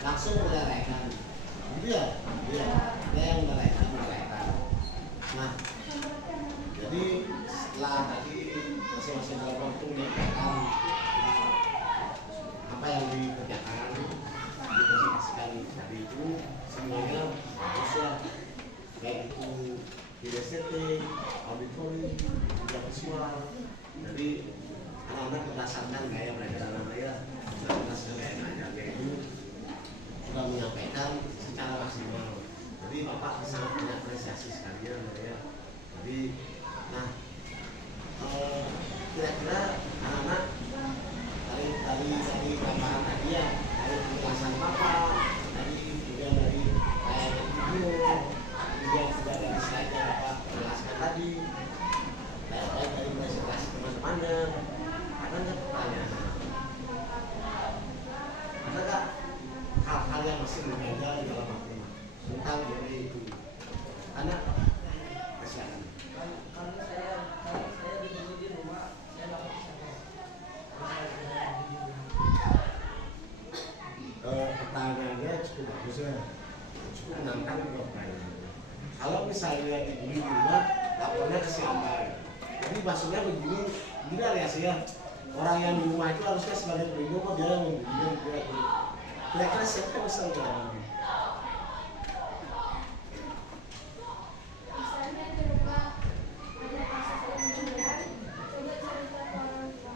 langsung menyelesaikan. Gitu ya? Iya. Dia yang menyelesaikan. Nah, jadi setelah tadi masing-masing kelompok itu menyampaikan apa yang dikerjakan, dipresentasikan tadi itu semuanya bagus ya, baik itu DST, auditori, juga visual. Jadi anak-anak berdasarkan gaya belajar anak-anak berdasarkan gaya belajarnya itu sudah menyampaikan secara maksimal. Jadi Bapak sangat mengapresiasi sekali ya. Jadi, nah kira-kira anak-anak dari gambaran tadi ya, dari penjelasan Bapak, kemudian dari tayangan video, kemudian juga dari slide yang Bapak jelaskan tadi, baik dari presentasi teman-temannya, ada nggak pertanyaan? Ada nggak hal-hal yang masih berbeda di dalam hati tentang dari itu? Anak kasihan. Karena saya dulu di rumah saya nggak pertanyaannya cukup bagus ya, cukup menantang juga pertanyaannya. Kalau misalnya di rumah lapornya ke siapa? Jadi maksudnya begini alias ya, orang yang di rumah itu harusnya sebagai pelindung kok dia yang membeli kira-kira siapa yang bisa menjawab? Misalnya di rumah ada kasus pembunuhan, coba cerita ke orang tua.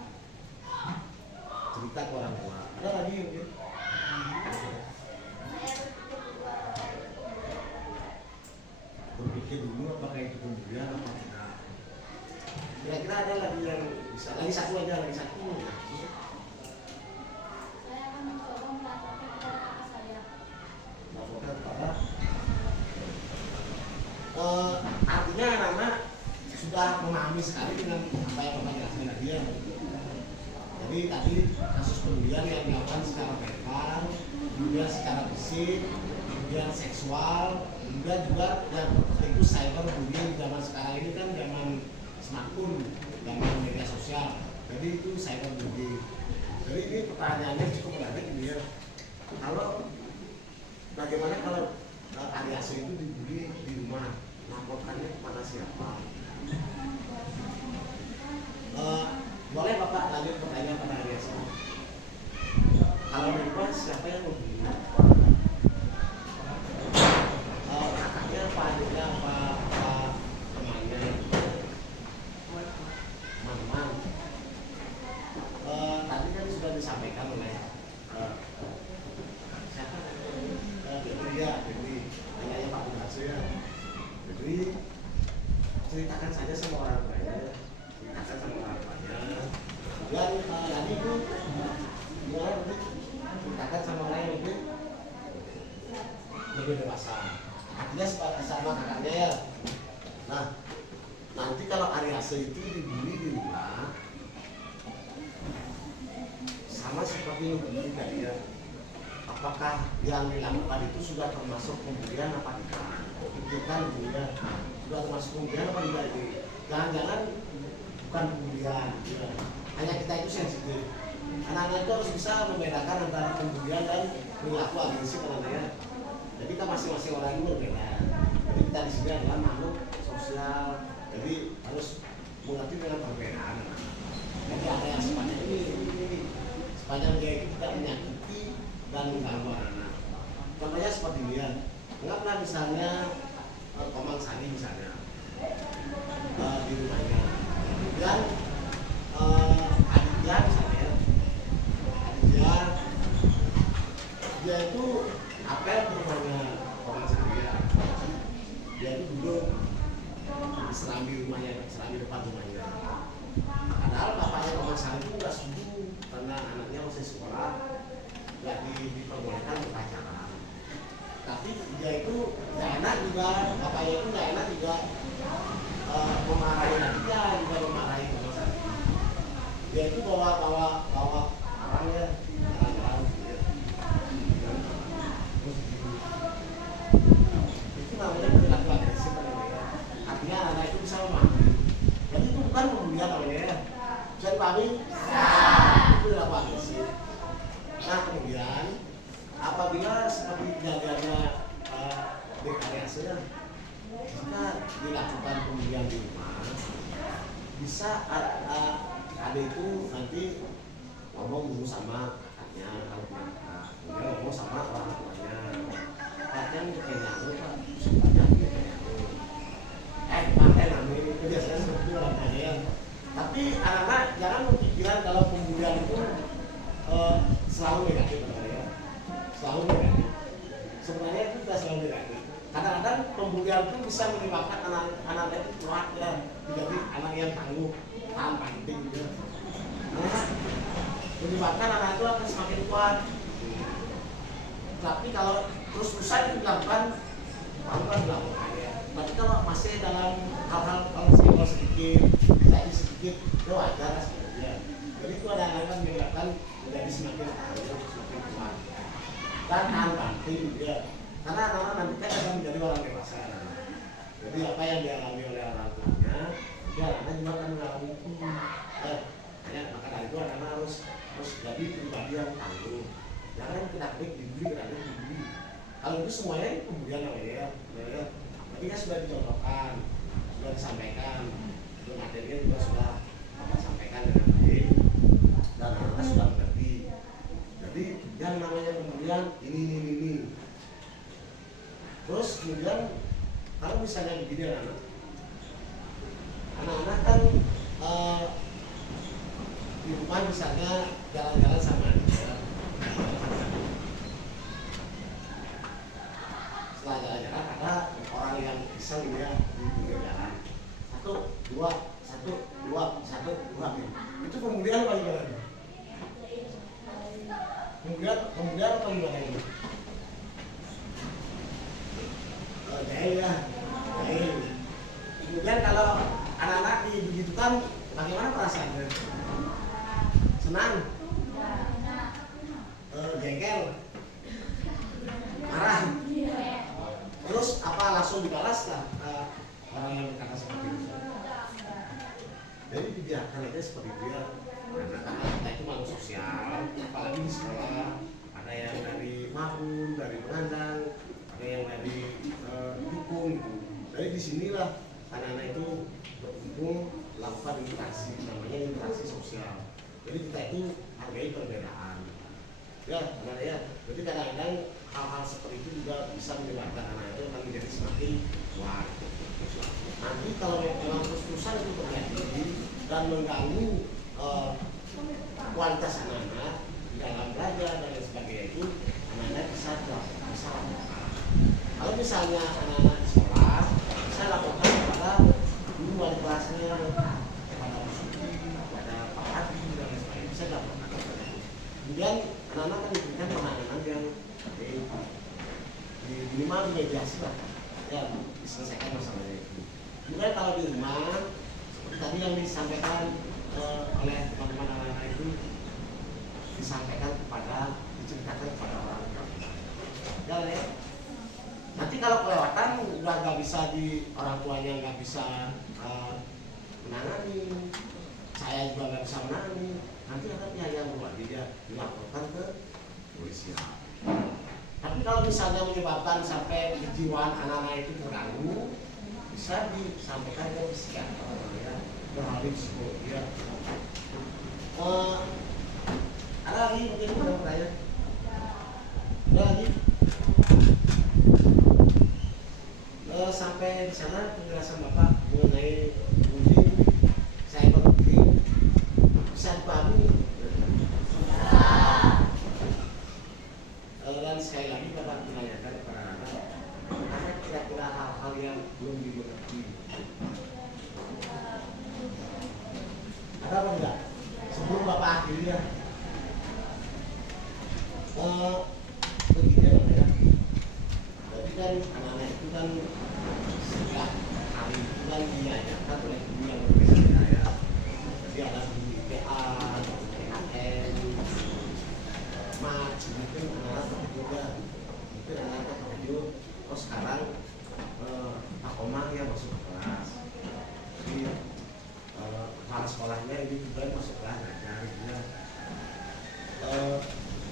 Cerita ke orang tua. Ada lagi mungkin? Berpikir dulu apakah itu pembunuhan apa tidak. Kira-kira ada lagi yang bisa, lagi satu aja. Saya akan mencoba melaporkan kepada kakak saya. Laporkan kepada artinya anak-anak sudah memahami sekali dengan apa yang Bapak jelaskan tadi ya. Jadi tadi kasus pembunuhan yang dilakukan secara verbal, kemudian secara fisik, kemudian seksual, kemudian juga yang itu cyberbullying. Zaman sekarang ini kan zaman smartphone, zaman media sosial. Jadi itu cyberbullying. Jadi ini pertanyaannya cukup menarik ini ya. Kalau bagaimana kalau Ariasi itu dibully di rumah, laporkannya kepada siapa? Boleh Bapak lanjut pertanyaan pada Ariasi. Kalau di rumah siapa yang membuli? Kakaknya apa, adiknya apa temannya? Teman-teman. Tadi kan sudah disampaikan oleh siapa? Dewi. Tanyanya Pak Bungsu ya. Dewi, ceritakan saja sama orang tuanya. Ceritakan sama orang tuanya. Dan tadi itu gimana? Ceritakan sama orang yang lebih dewasa. Artinya sama kakaknya ya. Nah, nanti kalau Ariase itu dibully di rumah, sama seperti yang dibully tadi ya. Apakah yang dilakukan itu sudah termasuk pembulian apa tidak? Bukan pembulian, sudah termasuk pembulian apa tidak itu? Jangan-jangan bukan pembulian, ya. Hanya kita itu sensitif. Anak-anak itu harus bisa membedakan antara pembulian dan perilaku agresif anak-anaknya. Jadi kita masing-masing orang itu berbeda. Jadi kita di sini adalah makhluk sosial. Jadi harus mengerti dengan perbedaan. Jadi ada yang sepanjang ini. Sepanjang dia itu tidak menyakiti dan mengganggu anak-anak. Contohnya seperti dia. Anggaplah misalnya Komang Sani misalnya di rumahnya. Kemudian Aditya misalnya. Aditya dia itu apel ke rumahnya Komang Sani ya. Dia itu duduk di serambi rumahnya, serambi depan rumahnya. Padahal bapaknya Komang Sani itu nggak setuju karena anaknya masih sekolah. Nggak diperbolehkan berpacaran, tapi dia itu nggak enak juga, bapaknya itu nggak enak juga memarahi adiknya, juga memarahi Komang Sani. Dia itu bawa orangnya, orang gitu. Itu namanya perilaku agresif namanya. Artinya anak itu bisa memahami. Jadi itu bukan pembulian namanya ya. Bisa dipahami? Itu perilaku agresif. Nah kemudian apa dilakukan pembelian di rumah, bisa ada itu nanti ngomong dulu sama kakaknya, kalau punya kakak, kemudian ngomong sama orang tuanya, kakaknya ini kayaknya aku pak, sukanya ini kayaknya aku, pakai namanya itu biasanya seperti itu orang tanya. Tapi anak-anak jangan berpikiran kalau pembelian itu selalu negatif, selalu negatif. Sebenarnya itu tidak selalu negatif. Kadang-kadang pembulian itu bisa menyebabkan anak itu kuat ya, menjadi anak yang tangguh, tahan banting gitu. Menyebabkan anak itu akan semakin kuat. Tapi kalau terus-terusan itu dilakukan, baru kan dilakukan ya. Tapi kalau masih dalam hal-hal kalau senggol sedikit, jadi sedikit, itu wajar sebenarnya. Jadi itu ada anak yang menyebabkan menjadi semakin tangguh, semakin kuat. Dan tahan banting juga. Karena anak-anak nanti kan akan menjadi orang dewasa. Jadi apa yang dialami oleh orang tuanya, dia anak juga akan mengalami itu. Maka dari itu anak-anak harus jadi pribadi yang tangguh. Jangan kita klik dibeli, dibeli. Kalau itu semuanya pembelian namanya. Tapi kan sudah dicontohkan, sudah disampaikan, materinya juga sudah sampaikan dengan baik, dan anak-anak sudah mengerti. Jadi yang namanya pembelian ini. Terus kemudian kalau misalnya begini anak-anak kan di rumah misalnya jalan-jalan sama dia. Setelah jalan-jalan ada orang yang iseng dia di pinggir jalan. Satu, dua. Itu pembelian apa gimana? Kemudian apa gimana ini? Jahil. Kemudian kalau anak-anak dibegitukan, bagaimana perasaannya? Senang? Jengkel? Marah? Terus apa langsung dibalas lah orang yang berkata seperti itu? Jadi dibiarkan aja seperti itu ya. Karena kita itu makhluk sosial, apalagi di sekolah ada yang dari Mahun, dari Pengandang, ada yang dari dukung. Dari disinilah anak-anak itu berkumpul melakukan interaksi, namanya interaksi sosial. Jadi kita itu hargai perbedaan. Ya, anak ya. Jadi kadang-kadang hal-hal seperti itu juga bisa menyebabkan anak itu akan menjadi semakin kuat. Nanti kalau memang terus-terusan itu terjadi dan mengganggu kualitas anak-anak di dalam belajar dan lain sebagainya itu, anak-anak bisa lakukan. Kalau misalnya anak-anak di sekolah, bisa lakukan kepada guru wali kelasnya, kepada Suki, kepada Pak Hadi dan lain sebagainya, bisa dilakukan. Kemudian anak-anak kan diberikan penanganan yang minimal dimediasi lah, ya diselesaikan masalahnya itu. Kemudian kalau di rumah, seperti tadi yang disampaikan oleh teman-teman anak-anak itu, diceritakan kepada orang tua. Ya. Nanti kalau kelewatan udah nggak bisa orang tuanya nggak bisa menangani, saya juga nggak bisa menangani, nanti akan pihak yang berwajib dilaporkan ke polisi. Tapi kalau misalnya menyebabkan sampai kejiwaan anak-anak itu terganggu, bisa disampaikan ke psikiater ya, ke ahli psikologi ya. Ada lagi mungkin mau bertanya? Ada lagi? Sampai di sana penjelasan Bapak mengenai bullying, cyberbullying bisa dipahami? Dan sekali lagi Bapak menanyakan kepada anak, ada kira-kira hal-hal yang belum dimengerti? Ada apa enggak? Sebelum Bapak akhiri ya. Begini ya. Jadi kan anak-anak itu kan setiap hari itu kan diajarkan oleh guru yang berbeda ya. Jadi ada guru IPA, PKN, mat, mungkin anak-anak juga, mungkin anak-anak terkejut. Oh sekarang Pak Omar yang masuk ke kelas. Jadi kepala sekolahnya ini juga masuk kelas ngajar ya.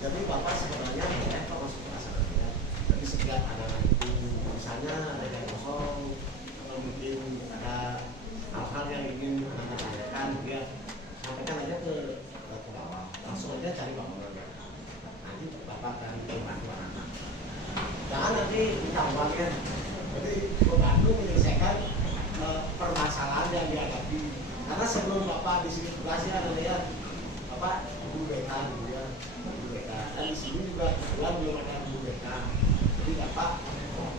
Jadi Bapak sebenarnya Pak masuk kelas anaknya. Jadi setiap anak-anak itu misalnya ada yang kosong atau mungkin pengetahuan ya. Jadi membantu menyelesaikan permasalahan yang dihadapi. Karena sebelum Bapak di sini tugasnya ada lihat Bapak guru BK gitu ya, guru BK. Dan di sini juga kebetulan belum ada guru BK. Jadi Bapak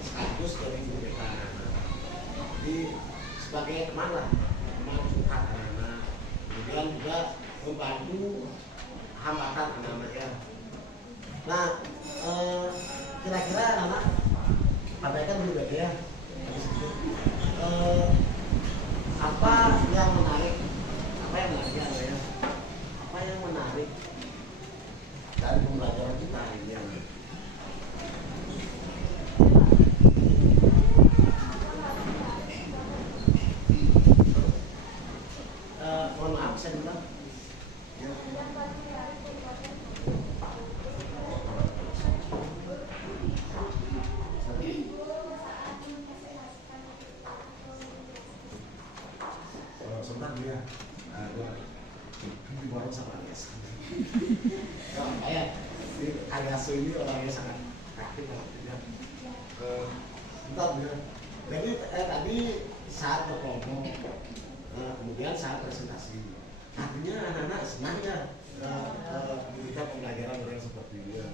sekaligus dari guru BK. Jadi sebagai teman lah, teman curhat anak-anak. Kemudian juga membantu hambatan anak-anak ya. Nah, kira-kira anak-anak Bapak kan dulu BK ya. Apa yang menarik? Apa yang menarik ya? Apa yang menarik dari pembelajaran kita ini? Mohon maaf saya bilang. Ya. Sebentar dia, di warung sama Alias. Kayak di Alias ini orangnya sangat aktif ya. Sebentar dia. Jadi tadi saat berkelompok, kemudian saat presentasi, artinya anak-anak senang ya memberikan pembelajaran yang seperti ini.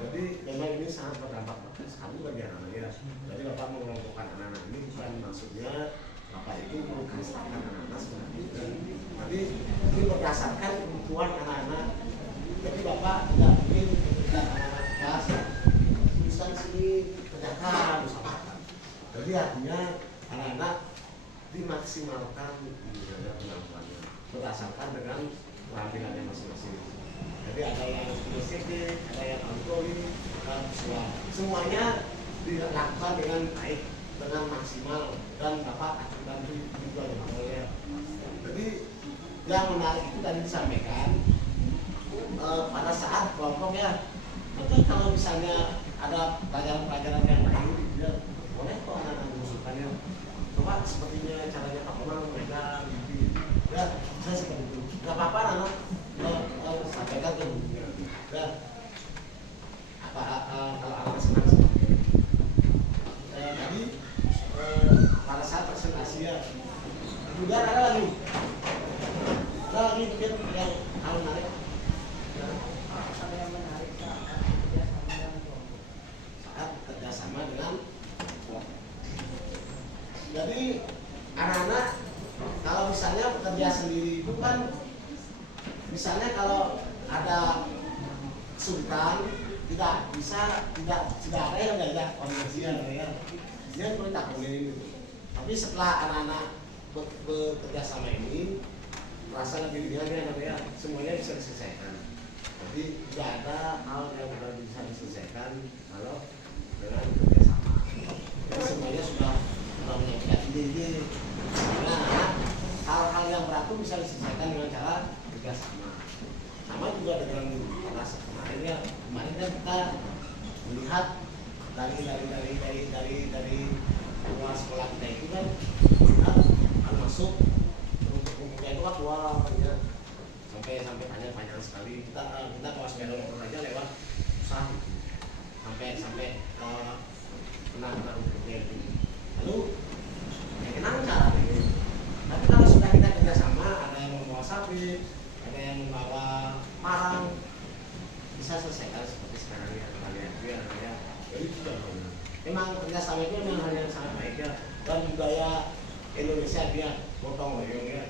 Jadi memang ini sangat berdampak sekali bagi anak-anak ya. Jadi Bapak mengelompokkan anak-anak ini bukan maksudnya Bapak itu mengkasihkan anak-anak sebenarnya. Tapi ini berdasarkan kebutuhan anak-anak. Jadi Bapak tidak mungkin memberikan anak-anak kelas tulisan sini kerjakan usahakan. Jadi artinya anak-anak dimaksimalkan dengan kemampuannya berdasarkan dengan keterampilannya masing-masing. Jadi ada yang filosofis, ada yang alkoholi, dan semuanya dilakukan dengan baik, dengan maksimal, dan Bapak akan bantu juga ya. Jadi yang menarik itu tadi disampaikan pada saat kelompok ya. Nanti kalau misalnya ada pelajaran-pelajaran yang lain, ya boleh kok anak-anak mengusulkannya. Coba sepertinya caranya Pak Omar mereka gitu. Ya, saya seperti itu. Gak apa-apa anak sampaikan ke gurunya. Ya, kalau anak senang seperti itu. Tadi pada saat presentasi ya, kemudian ada lagi mungkin yang hal menarik. Ada yang menarik Saat kerjasama dengan jadi anak-anak kalau misalnya bekerja sendiri itu kan misalnya kalau ada kesulitan tidak ada yang diajak koordinasi ya dia boleh takutin gitu. Tapi setelah anak-anak bekerja sama ini merasa lebih ringan ya semuanya bisa diselesaikan. Jadi tidak ada hal yang benar bisa diselesaikan kalau dengan kerjasama. Jadi semuanya sudah menyampaikan ide-ide. Nah, hal-hal yang berat itu bisa diselesaikan dengan cara kerjasama. Sama juga dengan kelas kemarin kan kita melihat dari luar sekolah kita itu kan kita masuk untuk kumpulnya itu keluar ya. sampai panjang sekali kita kelas belok aja lewat susah gitu. sampai benar-benar kumpulnya itu. Lalu ya kenapa caranya? Tapi kalau sudah kita kerjasama, ada yang membawa sapi, ada yang membawa parang, bisa selesaikan seperti sekarang ya kalian ya. Jadi juga memang kerjasama itu memang hal yang sangat baik ya. Dan budaya Indonesia dia gotong royong ya.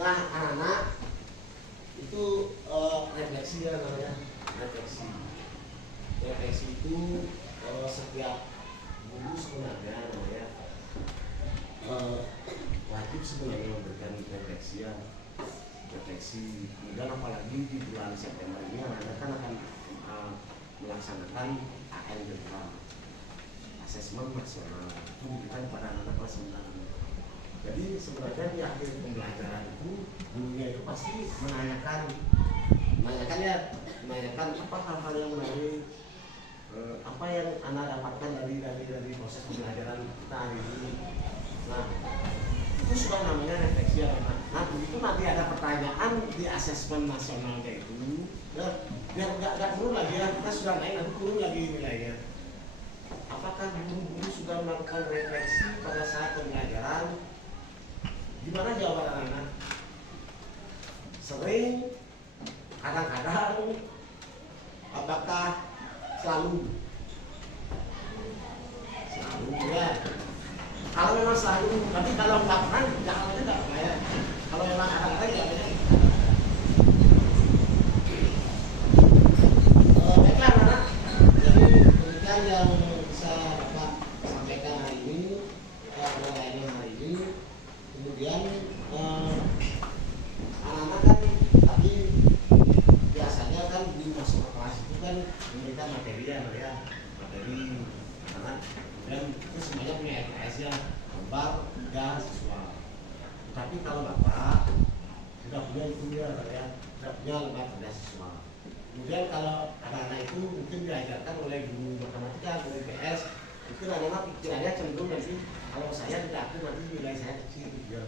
Nah anak-anak itu refleksi ya namanya refleksi itu setiap guru sebenarnya namanya wajib sebenarnya memberikan refleksi. Kemudian apalagi di bulan September ini anak-anak kan akan melaksanakan ANBK asesmen nasional itu diberikan kepada anak-anak kelas 9. Jadi sebenarnya di akhir pembelajaran itu gurunya itu pasti menanyakan apa hal-hal yang menarik, apa yang anak dapatkan dari proses pembelajaran kita hari ini. Nah itu sudah namanya refleksi ya. Nah begitu nanti ada pertanyaan di asesmen nasionalnya itu biar nggak turun lagi ya, kita sudah naik nanti turun lagi nilainya. apakah guru-guru sudah melakukan refleksi pada saat pembelajaran? Gimana jawaban anak-anak? Sering, kadang-kadang, apakah selalu? Selalu ya. Kalau memang selalu, tapi kalau nggak pernah, jangan tidak ya. Kalau memang kadang-kadang ya beda. Baiklah anak. Jadi demikian yang bisa Bapak sampaikan hari ini, mulainya hari ini. Kemudian anak-anak kan tadi biasanya kan di masuk ke kelas itu kan memberikan materi ya, materi anak. Dan itu semuanya punya LKS ya, gambar, dan siswa. Tapi kalau Bapak tidak punya itu ya, tidak punya lembar dan siswa. Kemudian kalau anak-anak itu mungkin diajarkan oleh guru matematika, guru IPS, mungkin anak-anak pikirannya cenderung nanti kalau saya tidak aktif nanti nilai saya kecil ya.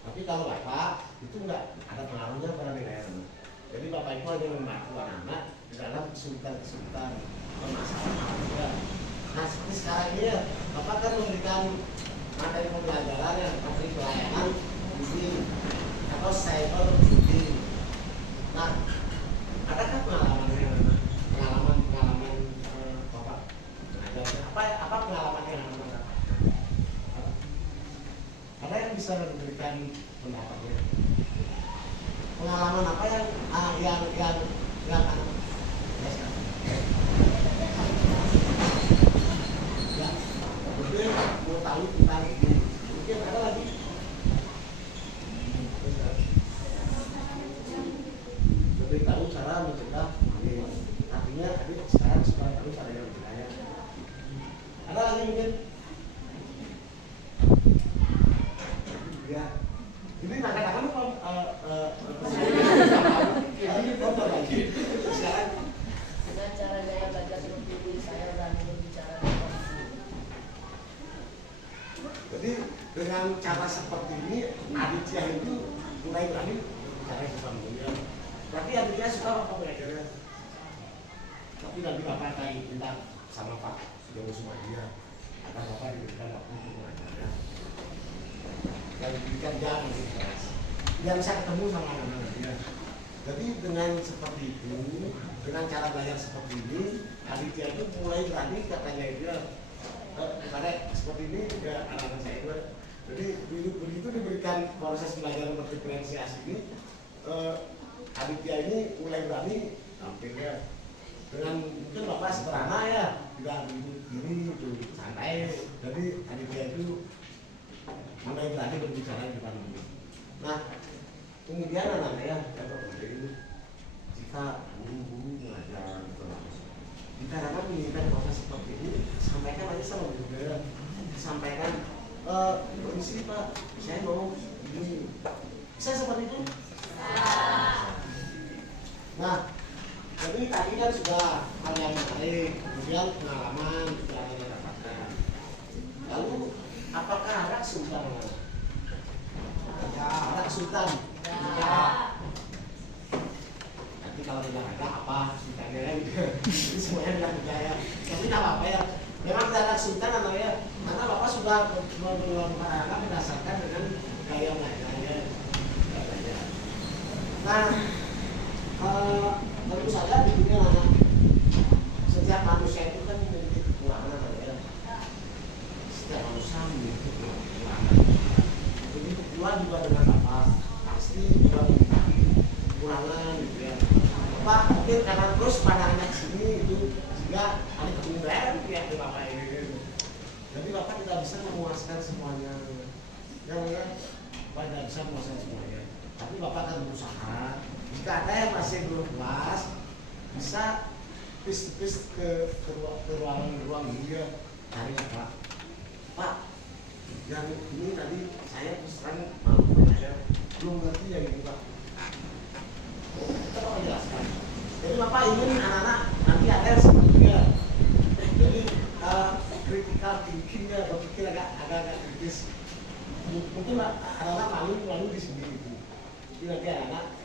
Tapi kalau Bapak itu enggak ada pengaruhnya pada nilai anak. Jadi Bapak itu hanya membantu anak-anak di dalam kesulitan-kesulitan permasalahan ya. Nah seperti sekarang ini ya, Bapak kan memberikan materi pembelajaran ya, materi pelayanan bimbing atau cyber bimbing. Nah, adakah pengalaman Bapak mengajarnya? Apa pengalaman yang Anda? Ada yang bisa memberikan pendapatnya? Pengalaman apa yang mungkin mau tahu tentang ini, mungkin ada lagi. Lebih tahu cara mencegah maling. Artinya adik sekarang sudah tahu cara yang mencegahnya. Ada lagi mungkin? Ya. Ini kadang-kadang contoh lagi. Sekarang Dengan cara saya belajar seperti ini, saya berani berbicara dengan jadi dengan cara seperti ini Aditya itu mulai berani bicara sama beliau. Berarti Aditya suka apa belajarnya? Tapi nanti Bapak akan minta sama Pak Jono Sumadia agar Bapak diberikan waktu untuk mengajarnya. Dan diberikan jam biar bisa ketemu sama anak-anak dia. Jadi dengan seperti itu, dengan cara belajar seperti ini, Aditya itu mulai berani katanya dia. Karena seperti ini juga anak-anak saya juga. Jadi begitu diberikan proses pelajaran berdiferensiasi ini, Aditya ini mulai berani tampilnya dengan mungkin Bapak sederhana ya, tidak begini itu santai. Jadi Aditya itu mulai berani berbicara di depan umum. Nah, kemudian anak-anak ya, ini jika guru mengajar jika anak menginginkan proses seperti ini, sampaikan aja sama guru ya. Sampaikan, permisi Pak, saya mau ini. Bisa seperti itu? Nah, jadi tadi kan sudah hal yang menarik, kemudian pengalaman yang kita dapatkan. Lalu, apakah ada kesulitan? Ya, ada kesulitan. Ya. Nanti kalau tidak ada apa kesulitannya kan? Jadi semuanya bilang percaya. Tapi tidak apa-apa ya. Memang tidak ada kesulitan namanya. Karena Bapak sudah mengeluarkan anak berdasarkan dengan gaya mengajarnya. Nah, tentu saja di dunia anak setiap manusia itu kan memiliki kekurangan namanya. Setiap manusia memiliki kekurangan. Jadi kekurangan juga dengan apa? Pasti juga memiliki kekurangan gitu ya. Bapak mungkin karena terus pandangnya sini itu sehingga ada keunggulan ya di Bapak ini. Jadi Bapak tidak bisa memuaskan semuanya. Ya, Bapak tidak bisa memuaskan semuanya. Tapi Bapak akan berusaha. Jika ada yang masih belum puas, bisa tipis-tipis ke ruang dia cari Pak. Pak, yang ini tadi saya terus terang malu saya belum ngerti yang ini Pak. Kita Bapak jelaskan. Jadi Bapak ingin anak-anak nanti ada yang seperti dia. Jadi critical thinking-nya berpikir agak kritis. Mungkin anak-anak malu di sini gitu. Jadi nanti anak-anak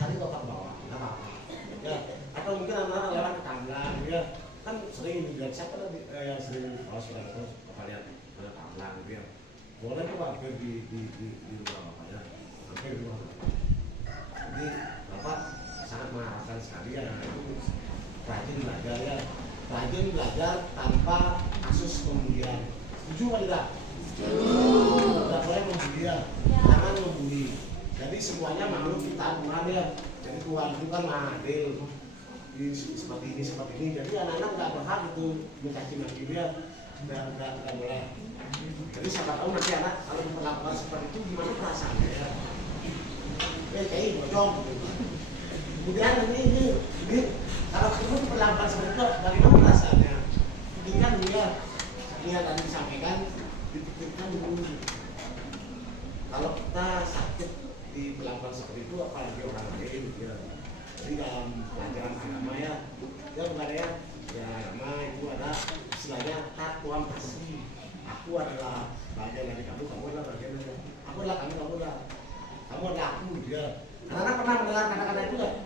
cari Bapak bawa, nggak apa-apa. Ya, atau mungkin anak-anak lewat tetangga, ya. kan sering dan siapa tadi yang sering kalau sudah terus kepala anak Amlang gitu ya. Boleh tuh Pak hampir di rumah bapaknya, hampir di rumah. Jadi bapak sangat mengharapkan sekali ya itu rajin belajar ya, rajin belajar tanpa kasus pembulian. Setuju atau tidak? Tidak boleh membuli ya, jangan membuli. Jadi semuanya makhluk kita Tuhan ya. Jadi Tuhan itu kan adil. Seperti ini. Jadi anak-anak nggak berhak itu mencaci maki dia, nggak boleh. Jadi siapa tahu nanti anak kalau diperlakukan seperti itu gimana perasaannya ya? Kayak bocong. Kemudian ini kalau kamu diperlakukan seperti itu bagaimana perasaannya? Ini kan dia tadi disampaikan dipikirkan dulu. Kalau kita sakit diperlakukan seperti itu apalagi orang lain ya. Jadi dalam pelajaran agama ya bukan ya agama itu ada istilahnya tuan pasti. Aku adalah bagian dari kamu adalah bagian dari aku adalah kamu adalah aku ya. Anak-anak pernah mendengar kata-kata itu nggak?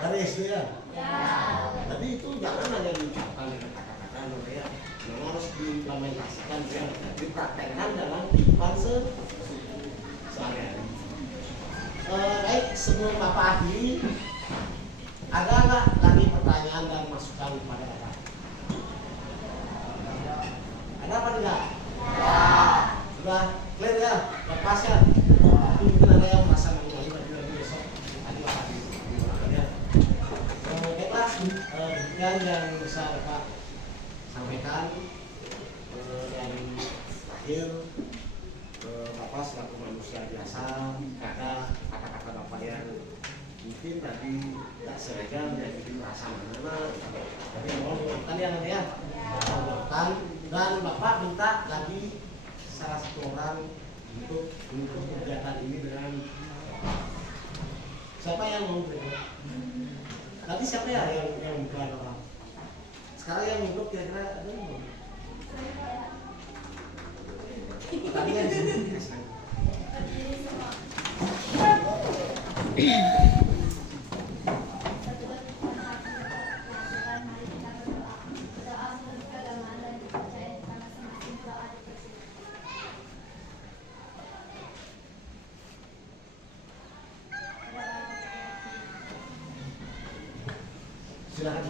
Dari SD ya? Jadi itu jangan hanya diucapkan dengan kata-kata ya. Memang harus diimplementasikan ya, dipraktekkan dalam kehidupan sehari-hari. Baik, sebelum Bapak akhiri, ada nggak lagi pertanyaan dan masukan kepada Bapak? Ada apa tidak? Sudah clear ya, lepas ya. Tapi mungkin ada yang merasa mengulangi lagi besok. Tadi Bapak ya. Baiklah, demikian yang bisa Bapak sampaikan. Dan terakhir, Bapak selaku manusia biasa, ada kata-kata Bapak yang mungkin tadi tidak sengaja menjadi perasaan anak-anak. Tapi mohon maafkan ya nanti ya. Maafkan. Dan Bapak minta lagi salah satu orang untuk kegiatan ini dengan siapa yang mau berikut? Tadi siapa ya yang bukan orang? Sekarang yang untuk kira-kira ada yang mau? Tadi yang di sini. Silakan.